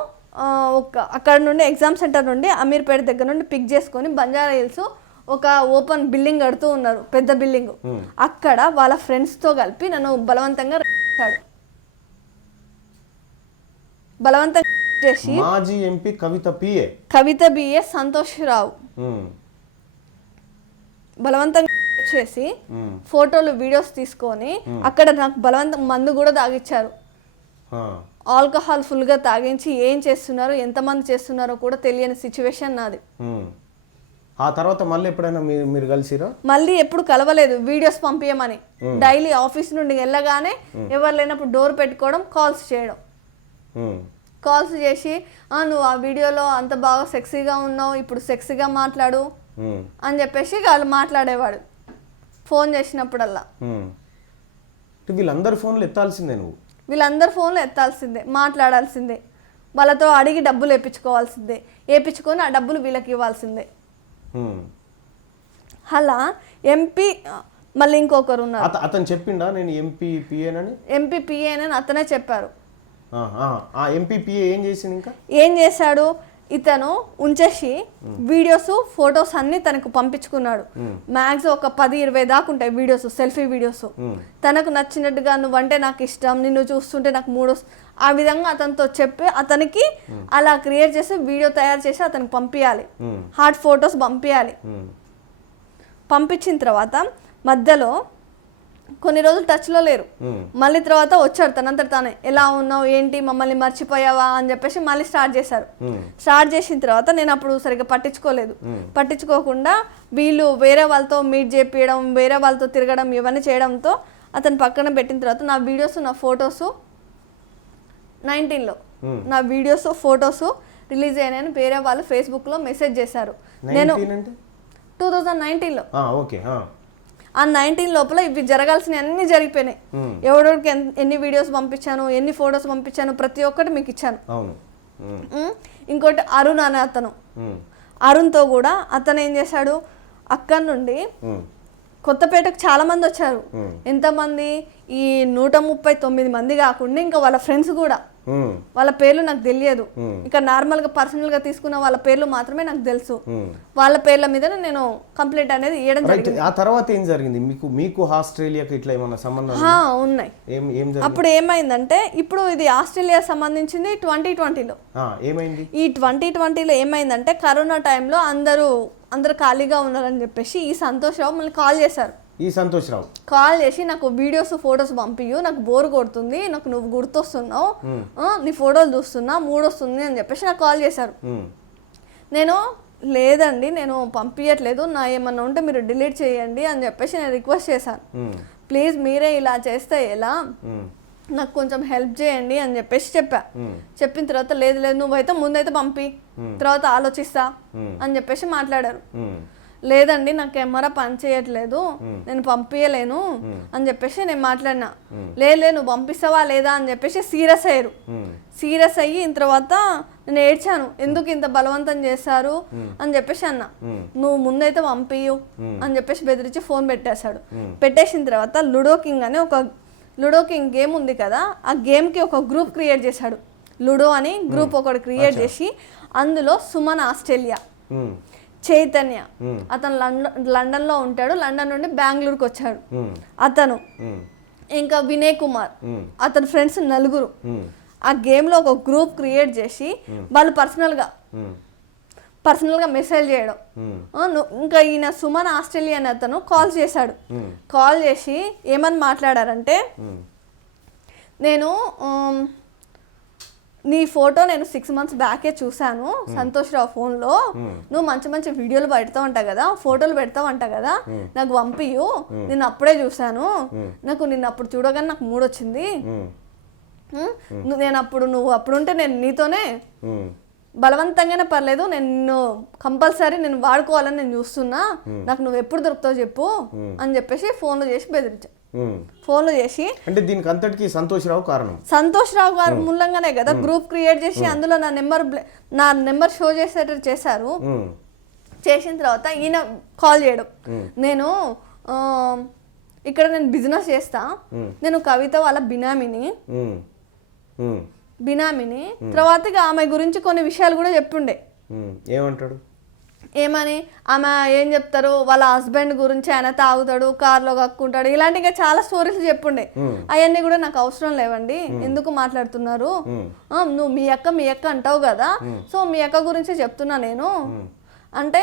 అక్కడ నుండి ఎగ్జామ్ సెంటర్ నుండి అమీర్పేట దగ్గర నుండి పిక్ చేసుకొని బంజారా హిల్స్ ఒక ఓపెన్ బిల్డింగ్ కడుతూ ఉన్నారు, పెద్ద బిల్డింగ్. అక్కడ వాళ్ళ ఫ్రెండ్స్తో కలిపి నన్ను బలవంతంగా చేసి మాజీ ఎంపీ కవిత బిఏ సంతోష్ రావు బలవంతంగా చేసి ఫోటోలు వీడియోస్ తీసుకొని అక్కడ నాకు బలవంతం మందు కూడా తాగిచ్చారు. ఆల్కహాల్ ఫుల్గా తాగించి ఏం చేస్తున్నారో ఎంతమంది చేస్తున్నారో కూడా తెలియని సిచ్యువేషన్ నాది. ఆ తర్వాత మళ్ళీ ఎప్పుడైనా మీరు కలిసిరా? మళ్ళీ ఎప్పుడు కలవలేదు. వీడియోస్ పంపించమని డైలీ ఆఫీస్ నుండి వెళ్ళగానే ఎవరు లేనప్పుడు డోర్ పెట్టుకోవడం, కాల్స్ చేయడం. కాల్స్ చేసి నువ్వు ఆ వీడియోలో అంత బాగా సెక్సీగా ఉన్నావు, ఇప్పుడు సెక్సీగా మాట్లాడు అని చెప్పేసి వాళ్ళు మాట్లాడేవాడు ఫోన్ చేసినప్పుడల్లా. వీళ్ళందరి ఫోన్లు ఎత్తాల్సిందే, నువ్వు వీళ్ళందరి ఫోన్లు ఎత్తాల్సిందే, మాట్లాడాల్సిందే, వాళ్ళతో అడిగి డబ్బులు వేయించుకోవాల్సిందే, వేయించుకొని ఆ డబ్బులు వీళ్ళకి ఇవ్వాల్సిందే. అలా ఎంపీ మళ్ళీ ఇంకొకరు ఉన్నారు, అతను చెప్పిండా నేను ఎంపీపీఏనని? ఎంపీపీఏనని అతనే చెప్పారు. ఎంపీపీఏ ఏం చేసింది? ఇంకా ఏం చేశాడు ఇతను, ఉంచేసి వీడియోస్ ఫొటోస్ అన్ని తనకు పంపించుకున్నాడు. మ్యాక్స్ ఒక 10-20 దాకా ఉంటాయి వీడియోస్, సెల్ఫీ వీడియోస్. తనకు నచ్చినట్టుగా నువ్వంటే నాకు ఇష్టం, నిన్ను చూస్తుంటే నాకు ఆ విధంగా అతనితో చెప్పి అతనికి అలా క్రియేట్ చేసి వీడియో తయారు చేసి అతనికి పంపించాలి, హాట్ ఫొటోస్ పంపించాలి. పంపించిన తర్వాత మధ్యలో కొన్ని రోజులు టచ్లో లేరు, మళ్ళీ తర్వాత వచ్చాడు తనంతట తానే, ఎలా ఉన్నావు ఏంటి మమ్మల్ని మర్చిపోయావా అని చెప్పేసి మళ్ళీ స్టార్ట్ చేశారు. స్టార్ట్ చేసిన తర్వాత నేను అప్పుడు సరిగ్గా పట్టించుకోలేదు, పట్టించుకోకుండా వీళ్ళు వేరే వాళ్ళతో మీట్ చేపించడం, వేరే వాళ్ళతో తిరగడం ఇవన్నీ చేయడంతో అతను పక్కన పెట్టిన తర్వాత నా వీడియోస్ నా ఫొటోస్ 19లో నా వీడియోస్ ఫొటోస్ రిలీజ్ అయినాయని వేరే వాళ్ళు ఫేస్బుక్లో మెసేజ్ చేశారు. నేను 2019లో ఆ 19 లోపల ఇవి జరగాల్సిన అన్ని జరిగిపోయినాయి. ఎవరికి ఎన్ని వీడియోస్ పంపించాను, ఎన్ని ఫొటోస్ పంపించాను, ప్రతి ఒక్కటి మీకు ఇచ్చాను. ఇంకోటి అరుణ్ అనే అతను, అరుణ్తో కూడా అతను ఏం చేశాడు, అక్కడి నుండి కొత్తపేటకు చాలా మంది వచ్చారు. ఎంతమంది, ఈ 139 మంది కాకుండా ఇంకా వాళ్ళ ఫ్రెండ్స్ కూడా, వాళ్ళ పేర్లు నాకు తెలియదు, ఇంకా నార్మల్ గా పర్సనల్ గా తీసుకున్న వాళ్ళ పేర్లు మాత్రమే నాకు తెలుసు. వాళ్ళ పేర్ల మీద నేను కంప్లైంట్ అనేది ఇవ్వడం జరిగింది. ఆ తర్వాత ఏం జరిగింది? మీకు ఆస్ట్రేలియాకి ఇట్లా ఏమన్నా సంబంధం ఉన్నాయి? అప్పుడు ఏమైందంటే, ఇప్పుడు ఇది ఆస్ట్రేలియా సంబంధించింది 2020లో. ఏమైంది? ఈ 2020లో ఏమైందంటే కరోనా టైంలో అందరూ ఖాళీగా ఉన్నారని చెప్పేసి ఈ సంతోష్ రావు మళ్ళీ కాల్ చేశారు. ఈ సంతోష్ రావు కాల్ చేసి నాకు వీడియోస్ ఫొటోస్ పంపియు, నాకు బోర్ కొడుతుంది, నాకు నువ్వు గుర్తొస్తున్నావు, నీ ఫోటోలు చూస్తున్నా మూడొస్తుంది అని చెప్పేసి నాకు కాల్ చేశారు. నేను లేదండి నేను పంపించట్లేదు, నా ఏమన్నా ఉంటే మీరు డిలీట్ చేయండి అని చెప్పేసి నేను రిక్వెస్ట్ చేశాను. ప్లీజ్ మీరే ఇలా చేస్తే ఎలా, నాకు కొంచెం హెల్ప్ చేయండి అని చెప్పేసి చెప్పిన తర్వాత లేదు నువ్వైతే ముందైతే పంపి తర్వాత ఆలోచిస్తా అని చెప్పేసి మాట్లాడారు. లేదండి నా కెమెరా పని చేయట్లేదు, నేను పంపించలేను అని చెప్పేసి నేను మాట్లాడినా. లేదు నువ్వు పంపిస్తావా లేదా అని చెప్పేసి సీరియస్ అయ్యారు. సీరియస్ అయ్యి తర్వాత నేను ఏడ్చాను, ఎందుకు ఇంత బలవంతం చేశారు అని చెప్పేసి అన్నా. నువ్వు ముందైతే పంపియు అని చెప్పేసి బెదిరించి ఫోన్ పెట్టేశాడు. పెట్టేసిన తర్వాత లూడో కింగ్ గేమ్ ఉంది కదా, ఆ గేమ్కి ఒక గ్రూప్ క్రియేట్ చేశాడు. లూడో అని గ్రూప్ ఒకటి క్రియేట్ చేసి అందులో సుమన్ ఆస్ట్రేలియా, చైతన్య అతను లండన్లో ఉంటాడు, లండన్ నుండి బెంగళూరుకి వచ్చాడు అతను, ఇంకా వినయ్ కుమార్ అతని ఫ్రెండ్స్ 4 ఆ గేమ్లో ఒక గ్రూప్ క్రియేట్ చేసి వాళ్ళు పర్సనల్గా మెసేజ్ చేయడం. ఇంకా ఈయన సుమన్ ఆస్ట్రేలియా అని అతను కాల్ చేశాడు. కాల్ చేసి ఏమని మాట్లాడారంటే, నేను నీ ఫోటో నేను 6 months బ్యాకే చూశాను సంతోష్ రావు ఫోన్లో, నువ్వు మంచి మంచి వీడియోలు పెడతావు అంట కదా, ఫోటోలు పెడతావు అంట కదా, నాకు పంపియు, నేను అప్పుడే చూశాను, నాకు నిన్ను అప్పుడు చూడగానే నాకు మూడ్ వచ్చింది, నేను నువ్వు అప్పుడుంటే నేను నీతోనే బలవంతంగానే పర్లేదు, నేను కంపల్సరీ నేను వాడుకోవాలని నేను చూస్తున్నా, నాకు నువ్వు ఎప్పుడు దొరుకుతావు చెప్పు అని చెప్పేసి ఫోన్లో చేసి బెదిరించా. ఫోన్లు చేసి, అంటే దీనికి అంతటికి సంతోష్ రావు కారణం, సంతోష్ రావు గారు మూలంగానే కదా గ్రూప్ క్రియేట్ చేసి అందులో నా నెంబర్ షో చేసేటట్టు చేశారు. చేసిన తర్వాత ఈయన కాల్ చేయడం, నేను ఇక్కడ నేను బిజినెస్ చేస్తా, నేను కవిత వాళ్ళ బినామీని తర్వాత ఆమె గురించి కొన్ని విషయాలు కూడా చెప్పుండే. ఏమంటాడు? ఏమని, ఆమె ఏం చెప్తారు, వాళ్ళ హస్బెండ్ గురించి ఆయన తాగుతాడు, కార్లో కక్కుంటాడు, ఇలాంటిగా చాలా స్టోరీస్ చెప్పుండే. అవన్నీ కూడా నాకు అవసరం లేవండి, ఎందుకు మాట్లాడుతున్నారు, నువ్వు మీ అక్క అంటావు కదా, సో మీ అక్క గురించి చెప్తున్నా నేను అంటే.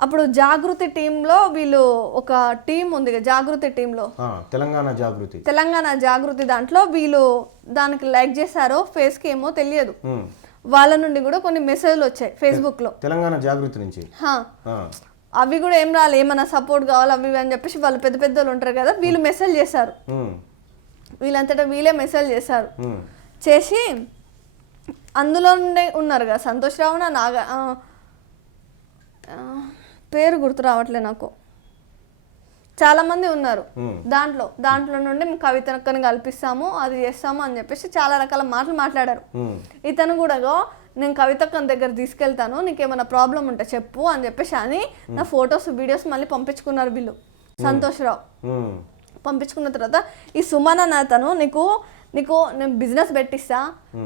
అప్పుడు జాగృతి టీంలో వీళ్ళు ఒక టీం ఉంది, జాగృతి టీంలో తెలంగాణ జాగృతి దాంట్లో వీళ్ళు దానికి లైక్ చేశారో ఫేస్కి ఏమో తెలియదు, వాళ్ళ నుండి కూడా కొన్ని మెసేజ్లు వచ్చాయి ఫేస్బుక్ లో తెలంగాణ జాగృతి నుంచి. అవి కూడా ఏం రాలే, ఏమన్నా సపోర్ట్ కావాలి అవి అని చెప్పేసి వాళ్ళు పెద్ద పెద్దలు ఉంటారు కదా, వీళ్ళు మెసేజ్ చేశారు, వీళ్ళంతటా వీళ్ళే మెసేజ్ చేశారు. చేసి అందులో ఉండే ఉన్నారు కదా సంతోష్ రావు పేరు గుర్తు రావట్లే నాకు, చాలా మంది ఉన్నారు. దాంట్లో నుండి మేము కవితని కల్పిస్తాము, అది చేస్తాము అని చెప్పేసి చాలా రకాల మాటలు మాట్లాడారు. ఇతను కూడా నేను కవితక్కని దగ్గర తీసుకెళ్తాను, నీకేమైనా ప్రాబ్లం ఉంటే చెప్పు అని చెప్పేసి అని నా ఫొటోస్ వీడియోస్ మళ్ళీ పంపించుకున్నారు వీళ్ళు. సంతోష్ రావు పంపించుకున్న తర్వాత ఈ సుమన్ అన్న అతను నీకు నేను బిజినెస్ పెట్టిస్తా,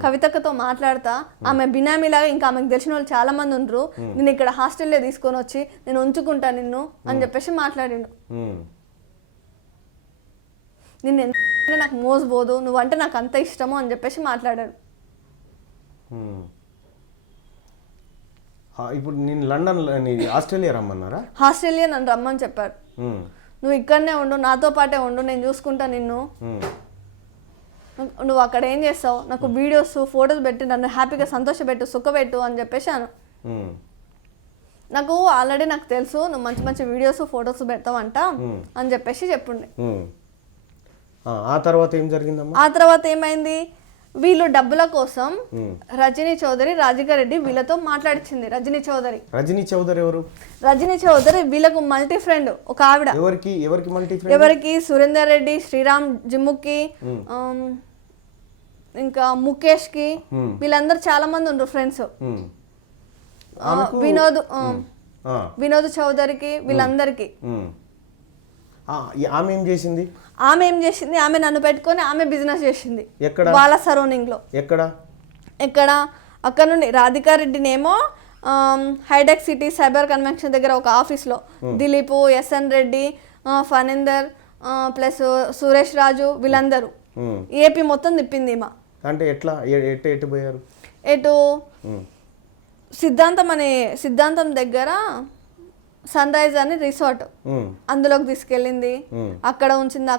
కవితక్కతో మాట్లాడతా, ఆమె బినామీలాగా ఇంకా ఆమెకు తెలిసిన వాళ్ళు చాలా మంది ఉండరు, నేను ఇక్కడ హాస్టల్లో తీసుకొని వచ్చి నేను ఉంచుకుంటా నిన్ను అని చెప్పేసి మాట్లాడిండు. నిన్ను ఎందుకంటే నాకు మోసపోదు, నువ్వంటే నాకు అంత ఇష్టము అని చెప్పేసి మాట్లాడాడు. ఇప్పుడు నేను లండన్ ఆస్ట్రేలియా రమ్మన్నారా? ఆస్ట్రేలియా నన్ను రమ్మని చెప్పారు. నువ్వు ఇక్కడనే ఉండు, నాతో పాటే ఉండు, నేను చూసుకుంటా నిన్ను, నువ్వు అక్కడ ఏం చేస్తావు, నాకు వీడియోస్ ఫొటోస్ పెట్టి నన్ను హ్యాపీగా సంతోషపెట్టు, సుఖపెట్టు అని చెప్పేసి అను. నాకు ఆల్రెడీ నాకు తెలుసు నువ్వు మంచి మంచి వీడియోస్ ఫొటోస్ పెడతావంట అని చెప్పేసి చెప్పుండే. ఆ తర్వాత ఏం జరిగిందమ్మా? ఆ తర్వాత ఏమైంది, వీళ్ళు డబ్బుల కోసం రజనీ చౌదరి, రాధికా రెడ్డి వీళ్ళతో మాట్లాడించింది. రజనీ చౌదరి ఎవరు? రజనీ చౌదరి వీళ్ళకు మల్టీ ఫ్రెండ్ ఒక ఆవిడ. ఎవరికి మల్టీ ఫ్రెండ్? ఎవరికి? సురేందర్ రెడ్డి, శ్రీరామ్ జిమ్ముకి, ఇంకా ముఖేష్ కి, వీళ్ళందరూ చాలా మంది ఉన్నారు ఫ్రెండ్స్. వినోద్ చౌదరికి, వీళ్ళందరికి. ఆమె ఏం చేసింది? ఆమె నన్ను పెట్టుకొని ఆమె బిజినెస్ చేసింది. ఎక్కడ? వాళ్ళ సరౌండింగ్ లో. ఎక్కడ? అక్కడ నుండి రాధికా రెడ్డినేమో హైడెక్ సిటీ సైబర్ కన్వెన్షన్ దగ్గర ఒక ఆఫీస్లో దిలీప్, ఎస్ఎన్ రెడ్డి, ఫణీందర్ ప్లస్ సురేష్ రాజు వీళ్ళందరూ ఏపీ మొత్తం తిప్పింది ఈమె. అంటే ఎట్లా ఎటు పోయారు? ఎటు సిద్ధాంతం దగ్గర సన్ రైజ్ అని రిసార్ట్, అందులోకి తీసుకెళ్ళింది, అక్కడ ఉంచింది.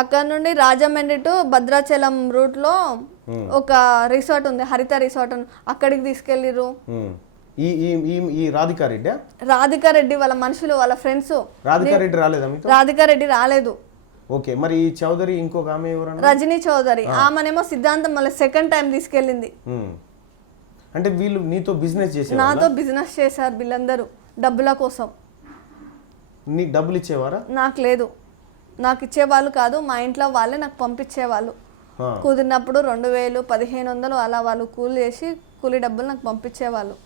అక్కడ నుండి రాజమండ్రి టు భద్రాచలం రూట్ లో ఒక రిసార్ట్ ఉంది, హరిత రిసార్ట్, అక్కడికి తీసుకెళ్ళిరు. ఈ రాధికా రెడ్డి వాళ్ళ మనుషులు, వాళ్ళ ఫ్రెండ్స్. రాధికా రెడ్డి రాలేదు. ఓకే, మరి ఈ చౌదరి ఇంకొక ఆమె ఎవరు? రజనీ చౌదరి. ఆమెనేమో సిద్ధాంతం మళ్ళీ సెకండ్ టైం తీసుకెళ్ళింది. అంటే వీళ్ళు నీతో బిజినెస్ చేశారు? నాతో బిజినెస్ చేశారు వీళ్ళందరూ డబ్బుల కోసం. నీకు డబ్బులు ఇచ్చేవారా? నాకు లేదు, నాకు ఇచ్చేవాళ్ళు కాదు, మా ఇంట్లో వాళ్ళే నాకు పంపించేవాళ్ళు. కుదిరినప్పుడు 2000, 1500 అలా వాళ్ళు కూలి డబ్బులు నాకు పంపించేవాళ్ళు.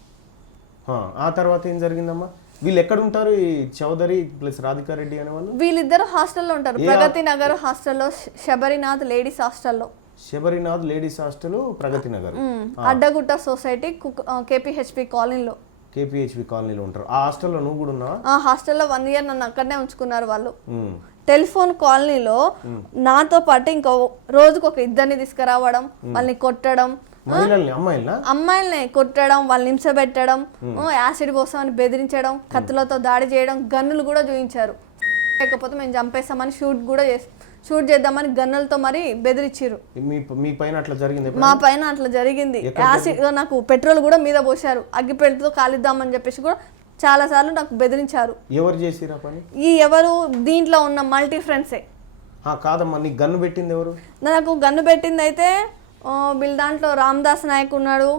ఆ తర్వాత ఏం జరిగిందమ్మా? వీళ్ళు ఎక్కడ ఉంటారు? ఈ చౌదరి ప్లస్ రాధికా రెడ్డి అనే వాళ్ళు వీళ్ళిద్దరు హాస్టల్లో ఉంటారు. ప్రగతి నగర్ హాస్టల్లో, శబరినాథ్ లేడీస్ హాస్టల్లో. ప్రగతి నగర్, అడ్డగుట్ట సొసైటీ, కేపీహెచ్పి కాలనీలో ఉంటారు. ఆ హాస్టల్లో నువ్వు కూడా ఉన్నావా? ఆ హాస్టల్లో 1 year నన్ను అక్కడనే ఉంచుకున్నారు వాళ్ళు. టెలిఫోన్ కాలనీలో నాతో పాటు ఇంకో రోజుకు ఒక 2 తీసుకురావడం, వాళ్ళని కొట్టడం, అమ్మాయిల్ని కొట్టడం, వాళ్ళని హింసపెట్టడం, యాసిడ్ పోసామని బెదిరించడం, కత్తులతో దాడి చేయడం, గన్నులు కూడా చూపించారు. లేకపోతే మేము చంపేస్తామని షూట్ చేద్దామని గన్నులతో మరి బెదిరించారు. మీ పైన అట్లా జరిగింది? మా పైన అట్లా జరిగింది. యాసిడ్, నాకు పెట్రోల్ కూడా మీద పోసారు, అగ్గిపెట్టెతో కాలిద్దామని చెప్పేసి కూడా చాలా సార్లు నాకు బెదిరించారు. ఎవరు చేసిరా పని? ఎవరు? దీంట్లో ఉన్న మల్టీ ఫ్రెండ్సే. కాదమ్మా, నీకు గన్ను పెట్టింది ఎవరు? నాకు గన్ను పెట్టింది అయితే వీళ్ళ దాంట్లో రామదాస్ నాయక్ ఉన్నాడు,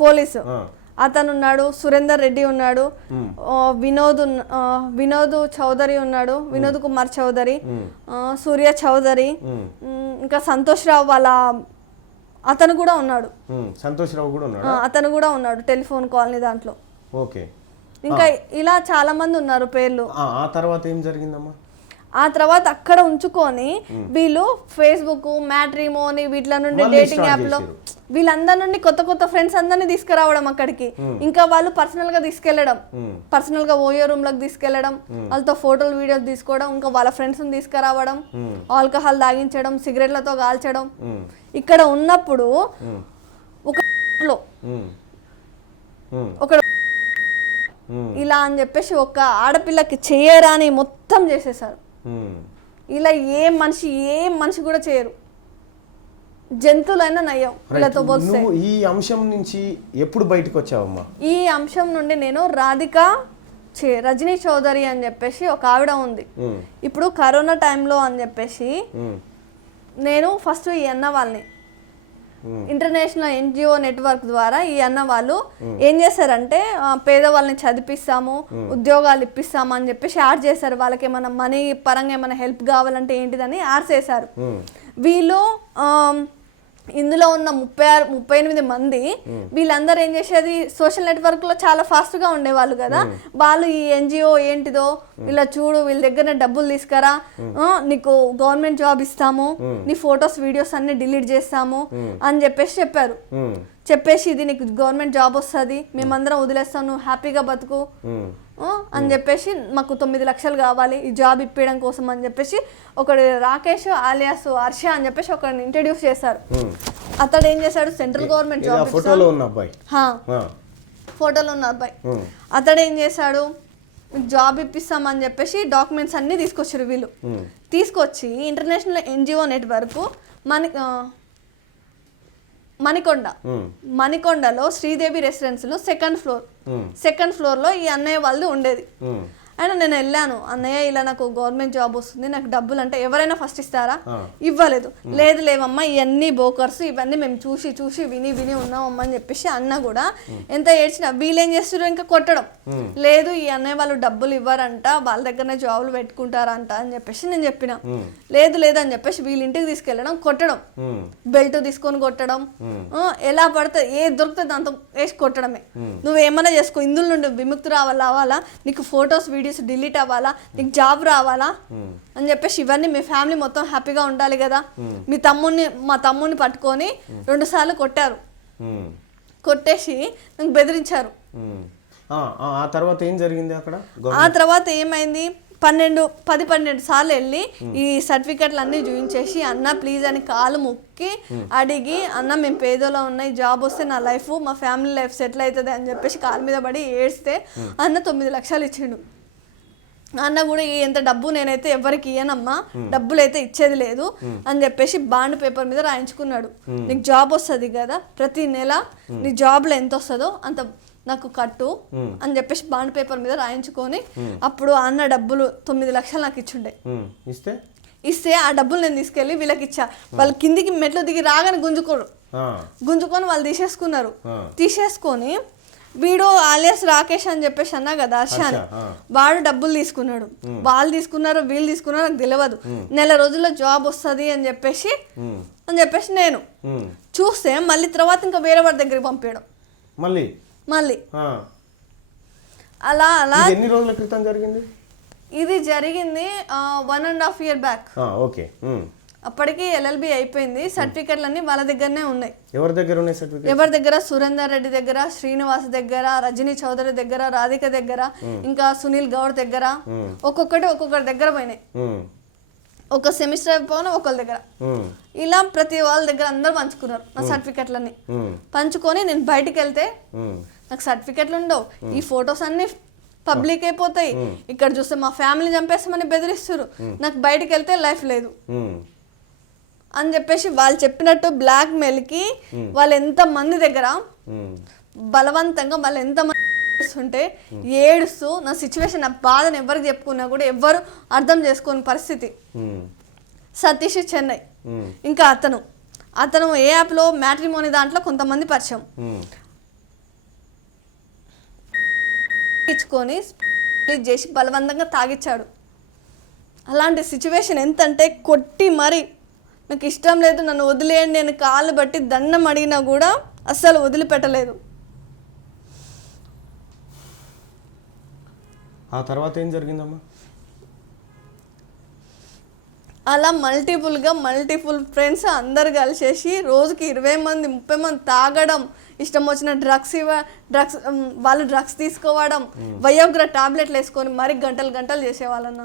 పోలీసు అతను ఉన్నాడు, సురేందర్ రెడ్డి ఉన్నాడు, వినోద్ చౌదరి ఉన్నాడు, వినోద్ కుమార్ చౌదరి, సూర్య చౌదరి, ఇంకా సంతోష్ రావు వాళ్ళ అతను కూడా ఉన్నాడు. అతను కూడా ఉన్నాడు టెలిఫోన్ కాలనీ దాంట్లో. ఇంకా ఇలా చాలా మంది ఉన్నారు పేర్లు. ఆ తర్వాత ఏం జరిగిందమ్మా? ఆ తర్వాత అక్కడ ఉంచుకొని వీళ్ళు ఫేస్బుక్, మ్యాట్రిమోని వీటిల నుండి, డేటింగ్ యాప్ లో వీళ్ళందరి నుండి కొత్త ఫ్రెండ్స్ అందరినీ తీసుకురావడం అక్కడికి. ఇంకా వాళ్ళు పర్సనల్ గా తీసుకెళ్లడం, పర్సనల్ గా ఓయో రూమ్ లకు తీసుకెళ్లడం, వాళ్ళతో ఫోటోలు, వీడియోస్ తీసుకోవడం, ఇంకా వాళ్ళ ఫ్రెండ్స్ తీసుకురావడం, ఆల్కహాల్ తాగించడం, సిగరెట్లతో కాల్చడం. ఇక్కడ ఉన్నప్పుడు ఒక ఇలా అని చెప్పేసి ఒక ఆడపిల్లకి చేయరాని మొత్తం చేసేసారు. ఇలా ఏ మనిషి కూడా చేయరు, జంతువులైనా నయ్యం వీళ్ళతో పోస్తే. ఈ అంశం నుంచి ఎప్పుడు బయటకు వచ్చావమ్మా? ఈ అంశం నుండి నేను రజనీ చౌదరి అని చెప్పేసి ఒక ఆవిడ ఉంది. ఇప్పుడు కరోనా టైంలో అని చెప్పేసి నేను ఫస్ట్ ఈ అన్న వాళ్ళని ఇంటర్నేషనల్ ఎన్జిఓ నెట్వర్క్ ద్వారా ఈ అన్న వాళ్ళు ఏం చేశారంటే పేదవాళ్ళని చదివిస్తాము, ఉద్యోగాలు ఇప్పిస్తాము అని చెప్పేసి యాడ్ చేశారు. వాళ్ళకి ఏమైనా మనీ పరంగా ఏమైనా హెల్ప్ కావాలంటే ఏంటిదని యాడ్ చేశారు. వీళ్ళు ఇందులో ఉన్న 38 మంది వీళ్ళందరూ ఏం చేసేది, సోషల్ నెట్వర్క్ లో చాలా ఫాస్ట్ గా ఉండేవాళ్ళు కదా. వాళ్ళు ఈ ఎన్జిఓ ఏంటిదో ఇలా చూడు, వీళ్ళ దగ్గర డబ్బులు తీసుకురా, నీకు గవర్నమెంట్ జాబ్ ఇస్తాము, నీ ఫొటోస్ వీడియోస్ అన్ని డిలీట్ చేస్తాము అని చెప్పారు. చెప్పేసి ఇది నీకు గవర్నమెంట్ జాబ్ వస్తుంది, మేమందరం వదిలేస్తాం, నువ్వు హ్యాపీగా బతుకు అని చెప్పేసి మాకు 9 లక్షలు కావాలి ఈ జాబ్ ఇప్పించడం కోసం అని చెప్పేసి ఒకడు రాకేష్ ఆలియాస్ హర్ష అని చెప్పేసి ఒకరిని ఇంట్రడ్యూస్ చేశారు. అతడు ఏం చేశాడు, సెంట్రల్ గవర్నమెంట్ జాబ్, ఫోటోలో ఉన్న అబ్బాయి అతడు ఏం చేశాడు, జాబ్ ఇప్పిస్తామని చెప్పేసి డాక్యుమెంట్స్ అన్ని తీసుకొచ్చారు. వీళ్ళు తీసుకొచ్చి ఇంటర్నేషనల్ ఎన్జిఓ నెట్వర్క్ మణికొండలో శ్రీదేవి రెసిడెన్సీలో సెకండ్ ఫ్లోర్ లో ఈ అన్నయ్య వాళ్ళు ఉండేది. అయినా నేను వెళ్ళాను, అన్నయ్య ఇలా నాకు గవర్నమెంట్ జాబ్ వస్తుంది, నాకు డబ్బులు అంటే ఎవరైనా ఫస్ట్ ఇస్తారా, ఇవ్వలేదు. లేవమ్మా ఇవన్నీ బోకర్స్, ఇవన్నీ మేము చూసి విని ఉన్నామమ్మా అని చెప్పేసి అన్న కూడా ఎంత ఏడ్చినా వీళ్ళేం చేస్తారు ఇంకా కొట్టడం. లేదు ఈ అన్నయ్య వాళ్ళు డబ్బులు ఇవ్వరంట, వాళ్ళ దగ్గరనే జాబులు పెట్టుకుంటారంట అని చెప్పేసి నేను చెప్పిన. లేదు అని చెప్పేసి వీళ్ళ ఇంటికి తీసుకెళ్ళడం, కొట్టడం, బెల్ట్ తీసుకొని కొట్టడం, ఎలా పడితే ఏది దొరికితే దాంతో వేసి కొట్టడమే. నువ్వేమన్నా చేసుకో, ఇందులో నుండి విముక్తి రావాలా, నీకు ఫొటోస్ వీడియోస్ డిలీట్ అవ్వాలా, నీకు జాబ్ రావాలా అని చెప్పేసి ఇవన్నీ మీ ఫ్యామిలీ మొత్తం హ్యాపీగా ఉండాలి కదా. మా తమ్ముడిని పట్టుకొని 2 సార్లు కొట్టారు, కొట్టేసి నాకు బెదిరించారు. ఆ తర్వాత ఏం జరిగింది అక్కడ? ఆ తర్వాత ఏమైంది, 10-12 సార్లు వెళ్ళి ఈ సర్టిఫికెట్లు అన్ని చూపించేసి అన్న ప్లీజ్ అని కాలు మొక్కి అడిగి, అన్న మేము పేదలో ఉన్నాయి, జాబ్ వస్తే నా లైఫ్ మా ఫ్యామిలీ లైఫ్ సెటిల్ అవుతుంది అని చెప్పేసి కాలు మీద పడి ఏడ్స్తే అన్న 9 లక్షలు ఇచ్చిండు. అన్న కూడా ఎంత డబ్బు నేనైతే ఎవరికి ఇయ్యనమ్మా, డబ్బులు అయితే ఇచ్చేది లేదు అని చెప్పేసి బాండ్ పేపర్ మీద రాయించుకున్నాడు. నీకు జాబ్ వస్తుంది కదా, ప్రతి నెల నీ జాబ్లో ఎంత వస్తుందో అంత నాకు కట్టు అని చెప్పేసి బాండ్ పేపర్ మీద రాయించుకొని అప్పుడు అన్న డబ్బులు 9 లక్షలు నాకు ఇచ్చుండే. ఇస్తే ఆ డబ్బులు నేను తీసుకెళ్ళి వీళ్ళకి ఇచ్చా. వాళ్ళు కిందికి మెట్లు దిగి రాగానే గుంజుకొని వాళ్ళు తీసేసుకొని వీడు ఆలియాస్ రాకేష్ అని చెప్పేసి అన్నా కదా హర్ష అని, వాడు డబ్బులు తీసుకున్నాడు. వాళ్ళు తీసుకున్నారు వీళ్ళు తీసుకున్నారు నాకు తెలియదు. నెల రోజుల్లో జాబ్ వస్తుంది అని చెప్పేసి నేను చూస్తే మళ్ళీ తర్వాత ఇంకా వేరే వాడి దగ్గరికి పంపించడం మళ్ళీ అలా ఎన్ని రోజుల క్రితం జరిగింది ఇది? జరిగింది 1.5 year బ్యాక్. అప్పటికి LLB అయిపోయింది, సర్టిఫికెట్లు అన్ని వాళ్ళ దగ్గరనే ఉన్నాయి. ఎవరి దగ్గర ఉన్నాయి సర్టిఫికెట్? ఎవరి దగ్గర? సురేందర్ రెడ్డి దగ్గర, శ్రీనివాస్ దగ్గర, రజనీ చౌదరి దగ్గర, రాధిక దగ్గర, ఇంకా సునీల్ గౌడ్ దగ్గర, ఒక్కొక్కరి దగ్గర పోయినాయి. ఒక సెమిస్టర్ అయిపోయినా ఒకళ్ళ దగ్గర, ఇలా ప్రతి వాళ్ళ దగ్గర అందరూ పంచుకున్నారు నా సర్టిఫికెట్లన్నీ. పంచుకొని నేను బయటికి వెళ్తే నాకు సర్టిఫికెట్లు ఉండవు, ఈ ఫొటోస్ అన్ని పబ్లిక్ అయిపోతాయి, ఇక్కడ చూస్తే మా ఫ్యామిలీ చంపేస్తామని బెదిరిస్తారు, నాకు బయటికి వెళ్తే లైఫ్ లేదు అని చెప్పేసి వాళ్ళు చెప్పినట్టు బ్లాక్ మెయిల్కి వాళ్ళు ఎంతమంది దగ్గర బలవంతంగా వాళ్ళు ఎంతమంది ఉంటే ఏడుస్తూ నా సిచ్యువేషన్, నా బాధను ఎవరికి చెప్పుకున్నా కూడా ఎవ్వరు అర్థం చేసుకోని పరిస్థితి. సతీష్ చెన్నై, ఇంకా అతను ఏ యాప్లో మ్యాట్రిమోనీ దాంట్లో కొంతమంది పరిచయం ఇచ్చుకొని చేసి బలవంతంగా తాగిచ్చాడు. అలాంటి సిచ్యువేషన్ ఎంతంటే కొట్టి మరి నాకు ఇష్టం లేదు, నన్ను వదిలేయండి, నేను కాళ్ళు బట్టి దండం అడిగినా కూడా అస్సలు వదిలిపెట్టలేదు. ఆ తర్వాత ఏం జరిగిందమ్మా? అలా మల్టిపుల్ ఫ్రెండ్స్ అందరు కలిసేసి రోజుకి 20 మంది 30 మంది తాగడం, ఇష్టం వచ్చిన డ్రగ్స్ వాళ్ళు డ్రగ్స్ తీసుకోవడం, వయోగ్ర టాబ్లెట్లు వేసుకొని మరి గంటలు చేసేవాళ్ళన్న.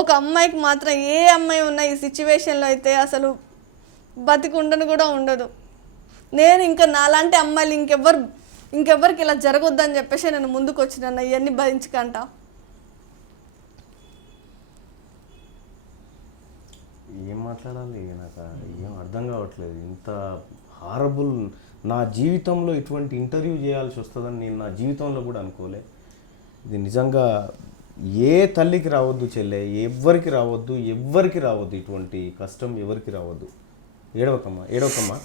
ఒక అమ్మాయికి మాత్రం, ఏ అమ్మాయి ఉన్న ఈ సిచ్యువేషన్లో అయితే అసలు బతికుండను కూడా ఉండదు. నేను ఇంకా నాలాంటి అమ్మాయిలు ఇంకెవ్వరికి ఇలా జరగొద్దని చెప్పేసి నేను ముందుకు వచ్చిన ఇవన్నీ భరించకంట. ఏం మాట్లాడాలి, నాకు ఏం అర్థం కావట్లేదు. ఇంత హారబుల్, నా జీవితంలో ఇటువంటి ఇంటర్వ్యూ చేయాల్సి వస్తుందని నేను నా జీవితంలో కూడా అనుకోలే. ఇది నిజంగా ఏ తల్లికి రావద్దు చెల్లె, ఎవ్వరికి రావద్దు, ఎవ్వరికి రావద్దు, ఇటువంటి కష్టం ఎవరికి రావద్దు. ఏడవకమ్మా, ఏడవకమ్మా.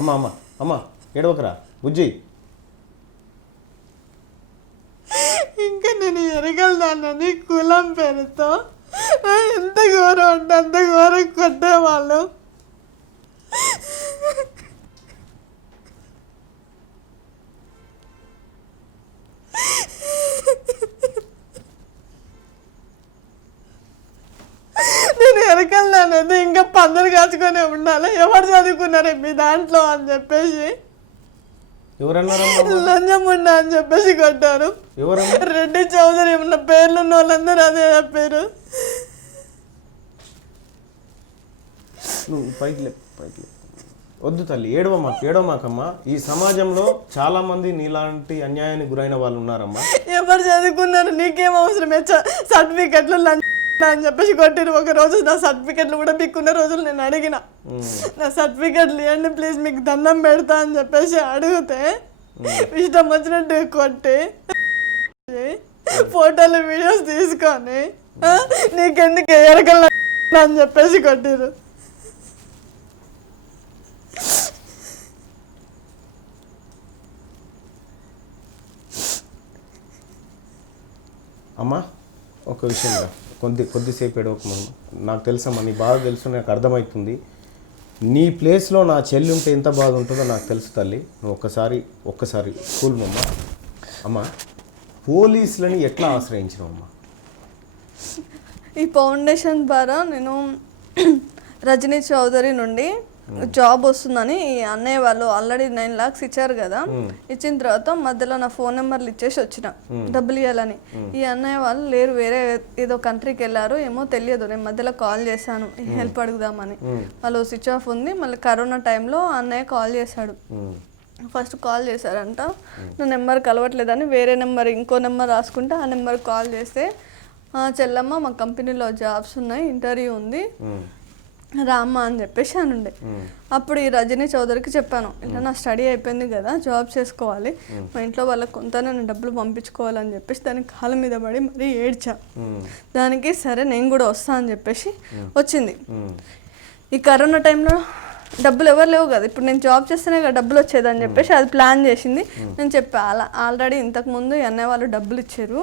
అమ్మ అమ్మ అమ్మ ఏడవకరా బుజ్జి. ఇంకా నేను ఎరగలదానని కులం పేరుతో ఎంత ఘోరం అంటే అంత ఘోరం కొట్టేవాళ్ళు. నేను ఎరగలదానది ఇంకా పందులు కాచుకొని ఉండాలి, ఎవరు చదువుకున్నారే మీ దాంట్లో అని చెప్పేసి ఎవరన్నారమ్మా? లంచం ఉన్నా అని చెప్పేసి కొట్టారు. ఎవరన్నా? రెడ్డి చౌదరి ఉన్న పేర్లు ఉన్న వాళ్ళందరూ అదే చెప్పారు. నువ్వు పైకి లే, పైకి లే. వద్దు తల్లి, ఏడవమ్మా, ఏడవమాకమ్మా. ఈ సమాజంలో చాలా మంది నీలాంటి అన్యాయానికి గురైన వాళ్ళు ఉన్నారమ్మా. ఎవరు చదువుకున్నారు, నీకేం అవసరమే సర్టిఫికెట్లు లంచం అని చెప్పేసి కొట్టిరు. ఒక రోజు నా సర్టిఫికెట్లు కూడా మీకున్న రోజులు నేను అడిగిన, నా సర్టిఫికెట్లు ఇవ్వండి ప్లీజ్, మీకు దండం పెడతా అని చెప్పేసి అడిగితే ఇష్టం వచ్చినట్టు కొట్టి ఫోటోలు వీడియోస్ తీసుకొని నీకెందుకు ఎరకల్ అని చెప్పేసి కొట్టిరు. అమ్మా ఒక విషయంగా కొద్దిసేపు ఏడవకమ్మా. నాకు తెలుసమ్మా, నీ బాధ తెలుసు, నాకు అర్థమవుతుంది. నీ ప్లేస్లో నా చెల్లి ఉంటే ఎంత బాధ ఉంటుందో నాకు తెలుసు తల్లి. నువ్వు ఒక్కసారి స్కూల్ అమ్మా. అమ్మా, పోలీసులని ఎట్లా ఆశ్రయించినావమ్మా? ఈ ఫౌండేషన్ ద్వారా నేను రజనీ చౌదరి నుండి జాబ్ వస్తుందని ఈ అన్నయ్య వాళ్ళు ఆల్రెడీ 9 lakhs ఇచ్చారు కదా, ఇచ్చిన తర్వాత మధ్యలో నా ఫోన్ నెంబర్లు ఇచ్చేసి వచ్చిన డబ్బులు ఇవ్వాలని. ఈ అన్నయ్య వాళ్ళు లేరు, వేరే ఏదో కంట్రీకి వెళ్ళారు, ఏమో తెలియదు. నేను మధ్యలో కాల్ చేశాను హెల్ప్ అడుగుదామని, వాళ్ళు స్విచ్ ఆఫ్ ఉంది. మళ్ళీ కరోనా టైంలో అన్నయ్య కాల్ చేశాడు. ఫస్ట్ కాల్ చేశారంట, నా నెంబర్ కలవట్లేదని వేరే నెంబర్ ఇంకో నెంబర్ రాసుకుంటే ఆ నెంబర్ కాల్ చేస్తే, చెల్లమ్మ మా కంపెనీలో జాబ్స్ ఉన్నాయి, ఇంటర్వ్యూ ఉంది, రామ్మా అని చెప్పేసి అని ఉండే. అప్పుడు ఈ రజనీ చౌదరికి చెప్పాను, ఇలా నా స్టడీ అయిపోయింది కదా, జాబ్ చేసుకోవాలి, మా ఇంట్లో వాళ్ళకి కొంత నేను డబ్బులు పంపించుకోవాలని చెప్పేసి దానికి కాళ్ళ మీద పడి మరీ ఏడ్చా. దానికి సరే నేను కూడా వస్తా అని చెప్పేసి వచ్చింది. ఈ కరోనా టైంలో డబ్బులు ఎవరు లేవు కదా, ఇప్పుడు నేను జాబ్ చేస్తేనే కదా డబ్బులు వచ్చేదని చెప్పేసి అది ప్లాన్ చేసింది. నేను చెప్పా, అలా ఆల్రెడీ ఇంతకుముందు అన్నయ్య వాళ్ళు డబ్బులు ఇచ్చారు,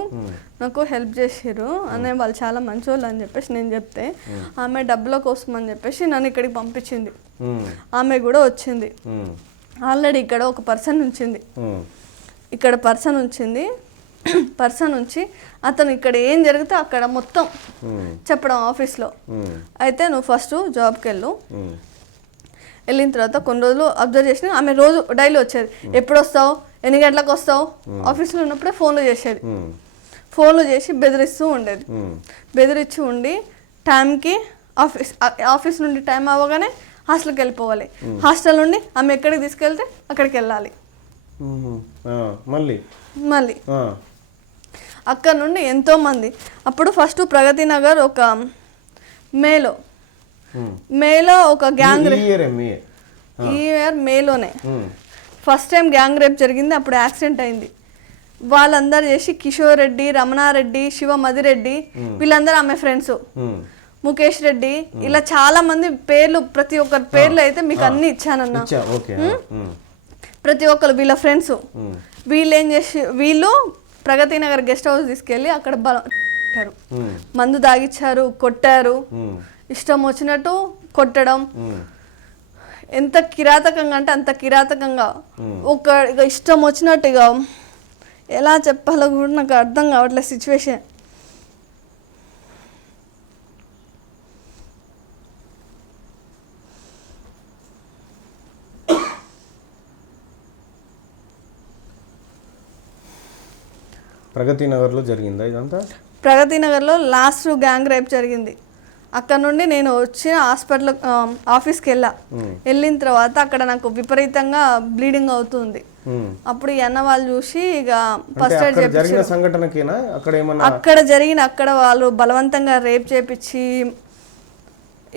నాకు హెల్ప్ చేసారు, అన్నయ్య వాళ్ళు చాలా మంచి వాళ్ళు అని చెప్పేసి నేను చెప్తే ఆమె డబ్బుల కోసం అని చెప్పేసి నన్ను ఇక్కడికి పంపించింది. ఆమె కూడా వచ్చింది. ఆల్రెడీ ఇక్కడ ఒక పర్సన్ ఉంచింది, ఇక్కడ పర్సన్ ఉంచి అతను ఇక్కడ ఏం జరిగితే అక్కడ మొత్తం చెప్పడం ఆఫీస్లో. అయితే నువ్వు ఫస్ట్ జాబ్కి వెళ్ళిన తర్వాత కొన్ని రోజులు అబ్జర్వ్ చేసిన, ఆమె రోజు డైలీ వచ్చేది, ఎప్పుడు వస్తావు, ఎన్ని గంటలకు వస్తావు, ఆఫీస్లో ఉన్నప్పుడే ఫోన్లు చేసేది. ఫోన్లు చేసి బెదిరిస్తూ ఉండేది. బెదిరించి ఉండి టైంకి ఆఫీస్ నుండి టైం అవ్వగానే హాస్టల్కి వెళ్ళిపోవాలి, హాస్టల్ నుండి ఆమె ఎక్కడికి తీసుకెళ్తే అక్కడికి వెళ్ళాలి. మళ్ళీ అక్కడ నుండి ఎంతోమంది, అప్పుడు ఫస్ట్ ప్రగతి నగర్ ఒక మేలో ఒక గ్యాంగ్ ఈ ఇయర్ మేలోనే ఫస్ట్ టైం గ్యాంగ్ రేప్ జరిగింది. అప్పుడు యాక్సిడెంట్ అయింది. వాళ్ళందరూ చేసి కిషోర్ రెడ్డి, రమణారెడ్డి, శివ మదిరెడ్డి వీళ్ళందరూ ఆమె ఫ్రెండ్స్, ముఖేష్ రెడ్డి, ఇలా చాలా మంది పేర్లు, ప్రతి ఒక్కరి పేర్లు అయితే మీకు అన్ని ఇచ్చానన్నా. ప్రతి ఒక్కరు వీళ్ళ ఫ్రెండ్స్. వీళ్ళు ప్రగతి నగర్ గెస్ట్ హౌస్ తీసుకెళ్ళి అక్కడ మందు తాగిచ్చారు, కొట్టారు, ఇష్టం వచ్చినట్టు కొట్టడం, ఎంత కిరాతకంగా అంటే అంత కిరాతకంగా, ఒక ఇష్టం వచ్చినట్టు, ఇక ఎలా చెప్పాలో కూడా నాకు అర్థం కావట్లేదు సిచ్యువేషన్. ప్రగతి నగర్లో జరిగిందా ఇదంతా? ప్రగతి నగర్లో లాస్ట్ గ్యాంగ్ రేప్ జరిగింది. అక్కడ నుండి నేను వచ్చి హాస్పిటల్ ఆఫీస్కి వెళ్ళిన తర్వాత అక్కడ నాకు విపరీతంగా బ్లీడింగ్ అవుతుంది. అప్పుడు ఈ అన్న వాళ్ళు చూసి ఇక ఫస్ట్ ఎయిడ్ చేయించారు. అక్కడ వాళ్ళు బలవంతంగా రేప్ చేపించి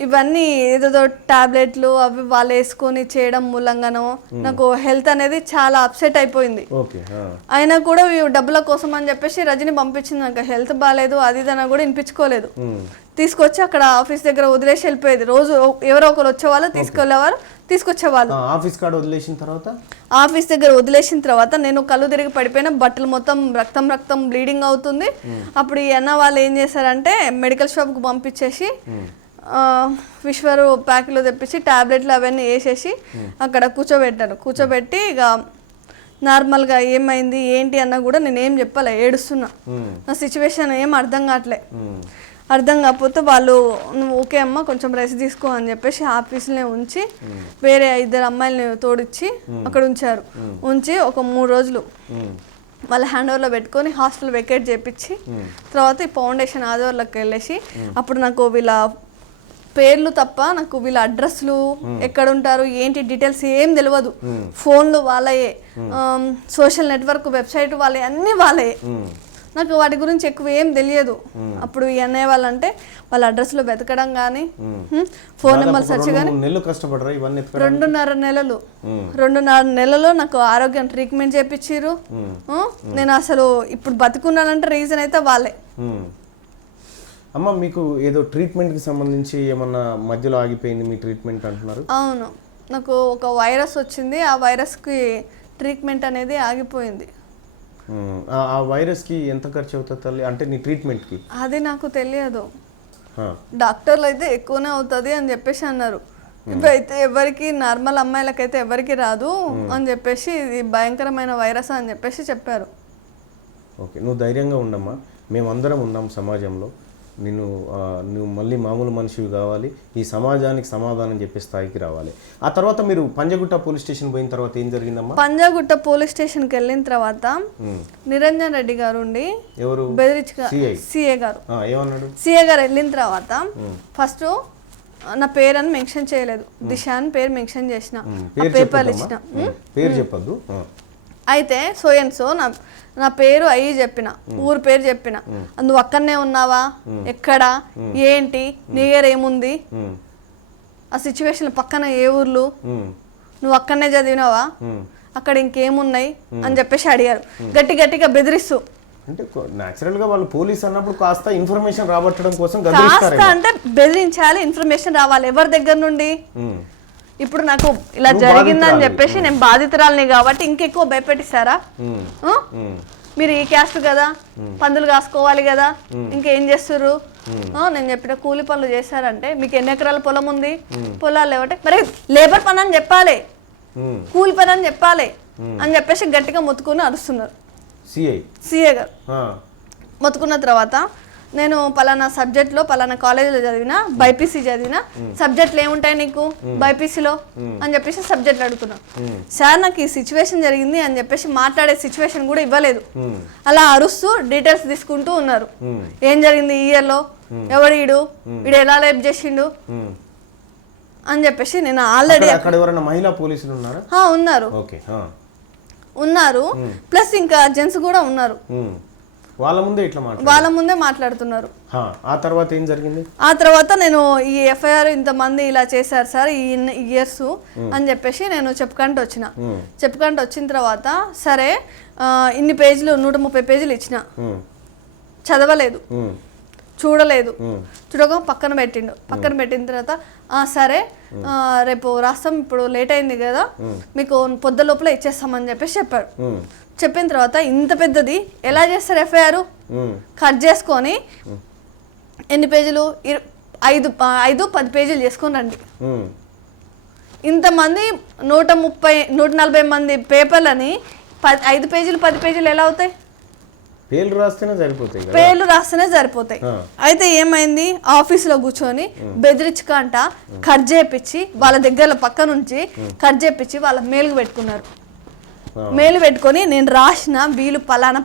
ఇవన్నీ ఏదేదో టాబ్లెట్లు అవి వాళ్ళు వేసుకొని చేయడం మూలంగానో నాకు హెల్త్ అనేది చాలా అప్సెట్ అయిపోయింది. ఓకే. అయినా కూడా డబ్బుల కోసం అని చెప్పేసి రజని పంపించింది. నాకు హెల్త్ బాగాలేదు అది ఇదన్నా కూడా వినిపించుకోలేదు. తీసుకొచ్చి అక్కడ ఆఫీస్ దగ్గర వదిలేసి వెళ్ళిపోయేది. రోజు ఎవరో ఒకరు వచ్చేవాళ్ళు, తీసుకెళ్ళేవారు, తీసుకొచ్చేవాళ్ళు. ఆఫీస్ కాడ వదిలేసిన తర్వాత ఆఫీస్ దగ్గర వదిలేసిన తర్వాత నేను కళ్ళు తిరిగి పడిపోయిన, బట్టలు మొత్తం రక్తం బ్లీడింగ్ అవుతుంది. అప్పుడు ఈ అన్న వాళ్ళు ఏం చేశారంటే మెడికల్ షాప్కి పంపించేసి విశ్వరు ప్యాకులు తెప్పించి టాబ్లెట్లు అవన్నీ వేసేసి అక్కడ కూర్చోబెట్టి ఇక నార్మల్గా ఏమైంది ఏంటి అన్న కూడా నేను ఏం చెప్పలే, ఏడుస్తున్నా. నా సిచ్యువేషన్ ఏం అర్థం కాకపోతే వాళ్ళు ఓకే అమ్మ కొంచెం రెస్ట్ తీసుకో అని చెప్పేసి ఆఫీస్లోనే ఉంచి వేరే 2 అమ్మాయిలని తోడిచ్చి అక్కడ ఉంచి ఒక 3 రోజులు వాళ్ళ హ్యాండ్ ఓవర్లో పెట్టుకొని హాస్టల్ వెకేట్ చేయించి తర్వాత ఈ ఫౌండేషన్ ఆదివారంలోకి వెళ్ళేసి అప్పుడు నాకు వీళ్ళ పేర్లు తప్ప నాకు వీళ్ళ అడ్రస్లు ఎక్కడ ఉంటారు ఏంటి డీటెయిల్స్ ఏం తెలియదు. ఫోన్లు వాళ్ళయే, సోషల్ నెట్వర్క్ వెబ్సైట్ వాళ్ళే, అన్నీ వాళ్ళే. నాకు వాటి గురించి ఎక్కువ ఏం తెలియదు. అప్పుడు ఈ అన్నయ్య వాళ్ళంటే వాళ్ళ అడ్రస్లో వెతకడం కానీ ఫోన్ నెంబర్ సెర్చ్ కానీ 2.5 నెలలు నాకు ఆరోగ్యం ట్రీట్మెంట్ చేయించారు. నేను అసలు ఇప్పుడు బతుకున్నానంటే రీజన్ అయితే వాళ్ళే. అమ్మ మీకు ఏదో ట్రీట్మెంట్కి సంబంధించి ఏమన్నా మధ్యలో ఆగిపోయింది మీ ట్రీట్మెంట్ అంటున్నారు? అవును, నాకు ఒక వైరస్ వచ్చింది. ఆ వైరస్కి ట్రీట్మెంట్ అనేది ఆగిపోయింది. ఆ వైరస్కి ఎంత ఖర్చు అవుతుంది తల్లి, అంటే నీ ట్రీట్మెంట్కి? అది నాకు తెలియదు. డాక్టర్లు అయితే ఎక్కువనే అవుతుంది అని చెప్పేసి అన్నారు. ఇవైతే ఎవరికి నార్మల్ అమ్మాయిలకైతే ఎవరికి రాదు అని చెప్పేసి ఇది భయంకరమైన వైరస్ అని చెప్పేసి చెప్పారు. ఓకే, నువ్వు ధైర్యంగా ఉండమ్మా, మేమందరం ఉన్నాం సమాజంలో. నువ్వు మళ్ళీ మామూలు మనిషివి కావాలి, ఈ సమాజానికి సమాధానం చెప్పే స్థాయికి రావాలి. ఆ తర్వాత మీరు పంజగుట్ట పోలీస్ స్టేషన్ పోయిన తర్వాత ఏం జరిగిందమ్మా? పంజగుట్ట పోలీస్ స్టేషన్కి వెళ్ళిన తర్వాత నిరంజన్ రెడ్డి గారు ఉండి ఎవరు సిఏ గారు ఏమన్నాడు? సిఏ గారు వెళ్ళిన తర్వాత ఫస్ట్ నా పేరు అని మెన్షన్ చేయలేదు, దిశ అని పేరు మెన్షన్ చేసిన, పేపర్లు ఇచ్చిన. పేరు చెప్పద్దు. అయితే సో నా పేరు అయ్యి చెప్పిన, ఊరు పేరు చెప్పిన. నువ్వు అక్కడనే ఉన్నావా, ఎక్కడ, ఏంటి, నీ దగ్గర ఏముంది, ఆ సిచ్యువేషన్ పక్కన ఏ ఊర్లు, నువ్వు అక్కడనే చదివినావా, అక్కడ ఇంకేమున్నాయి అని చెప్పేసి అడిగారు గట్టిగా బెదిరిస్తూ. అంటే నేచురల్ గా వాళ్ళు పోలీస్ అన్నప్పుడు కాస్త ఇన్ఫర్మేషన్ రాబట్టడం కోసం అంటే బెదిరించాలి, ఇన్ఫర్మేషన్ రావాలి ఎవరి దగ్గర నుండి. ఇప్పుడు నాకు ఇలా జరిగిందని చెప్పేసి నేను బాధితురాలని కాబట్టి ఇంకెక్కువ భయపెట్టిస్తారా? మీరు ఈ క్యాస్ట్ కదా, పందులు కాసుకోవాలి కదా, ఇంకేం చేస్తుర్రు? నేను చెప్పిన కూలి పనులు చేశారంటే మీకు ఎన్ని ఎకరాల పొలం ఉంది, పొలాలు లేవటే మరి లేబర్ పని అని చెప్పాలి, కూలి పని అని చెప్పాలి అని చెప్పేసి గట్టిగా మొత్తుకుని అరుస్తున్నారు సిఏ గారు. మొత్తుకున్న తర్వాత నేను పలానా సబ్జెక్ట్లో పలానా కాలేజీలో చదివిన, బైపీసీ చదివిన, సబ్జెక్టులు ఏముంటాయి నీకు బైపీసీలో అని చెప్పేసి సబ్జెక్టులు అడుగుతున్నాను. సార్ నాకు ఈ సిచ్యువేషన్ జరిగింది అని చెప్పేసి మాట్లాడే సిచ్యువేషన్ కూడా ఇవ్వలేదు. అలా అరుస్తూ డీటెయిల్స్ తీసుకుంటూ ఉన్నారు. ఏం జరిగింది ఈ ఇయర్లో, ఎవడు వీడు ఎలా లైఫ్ చేసిండు అని చెప్పేసి. నేను ఆల్రెడీ ఉన్నారు, ప్లస్ ఇంకా జెంట్స్ కూడా ఉన్నారు, వాళ్ళ ముందే మాట్లాడుతున్నారు. ఆ తర్వాత ఏం జరిగింది? ఆ తర్వాత నేను ఈ ఎఫ్ఐఆర్ ఇంతమంది ఇలా చేశారు సార్ ఈ ఇయర్స్ అని చెప్పేసి నేను చెప్పుకుంటూ వచ్చిన తర్వాత సరే ఇన్ని పేజీలు 130 పేజీలు ఇచ్చిన, చదవలేదు, చూడలేదు, చూడక పక్కన పెట్టిన తర్వాత సరే రేపు రాస్తాం, ఇప్పుడు లేట్ అయింది కదా మీకు పొద్దు లోపల ఇచ్చేస్తామని చెప్పేసి చెప్పాడు. చెప్పిన తర్వాత ఇంత పెద్దది ఎలా చేస్తారు ఎఫ్ఐఆర్, కట్ చేసుకొని ఎన్ని పేజీలు 5-10 పేజీలు చేసుకొని రండి. ఇంతమంది 140 మంది పేపర్లని 5 పేజీలు 10 పేజీలు ఎలా అవుతాయి? పేర్లు రాస్తేనే సరిపోతాయి. అయితే ఏమైంది, ఆఫీసులో కూర్చొని బెదిరించుకంట కట్ చేపించి వాళ్ళ దగ్గర పక్క నుంచి కట్ చేపించి వాళ్ళ మేలుకు పెట్టుకున్నారు. మేలు పెట్టుకొని నేను రాసిన వీళ్ళు పలానా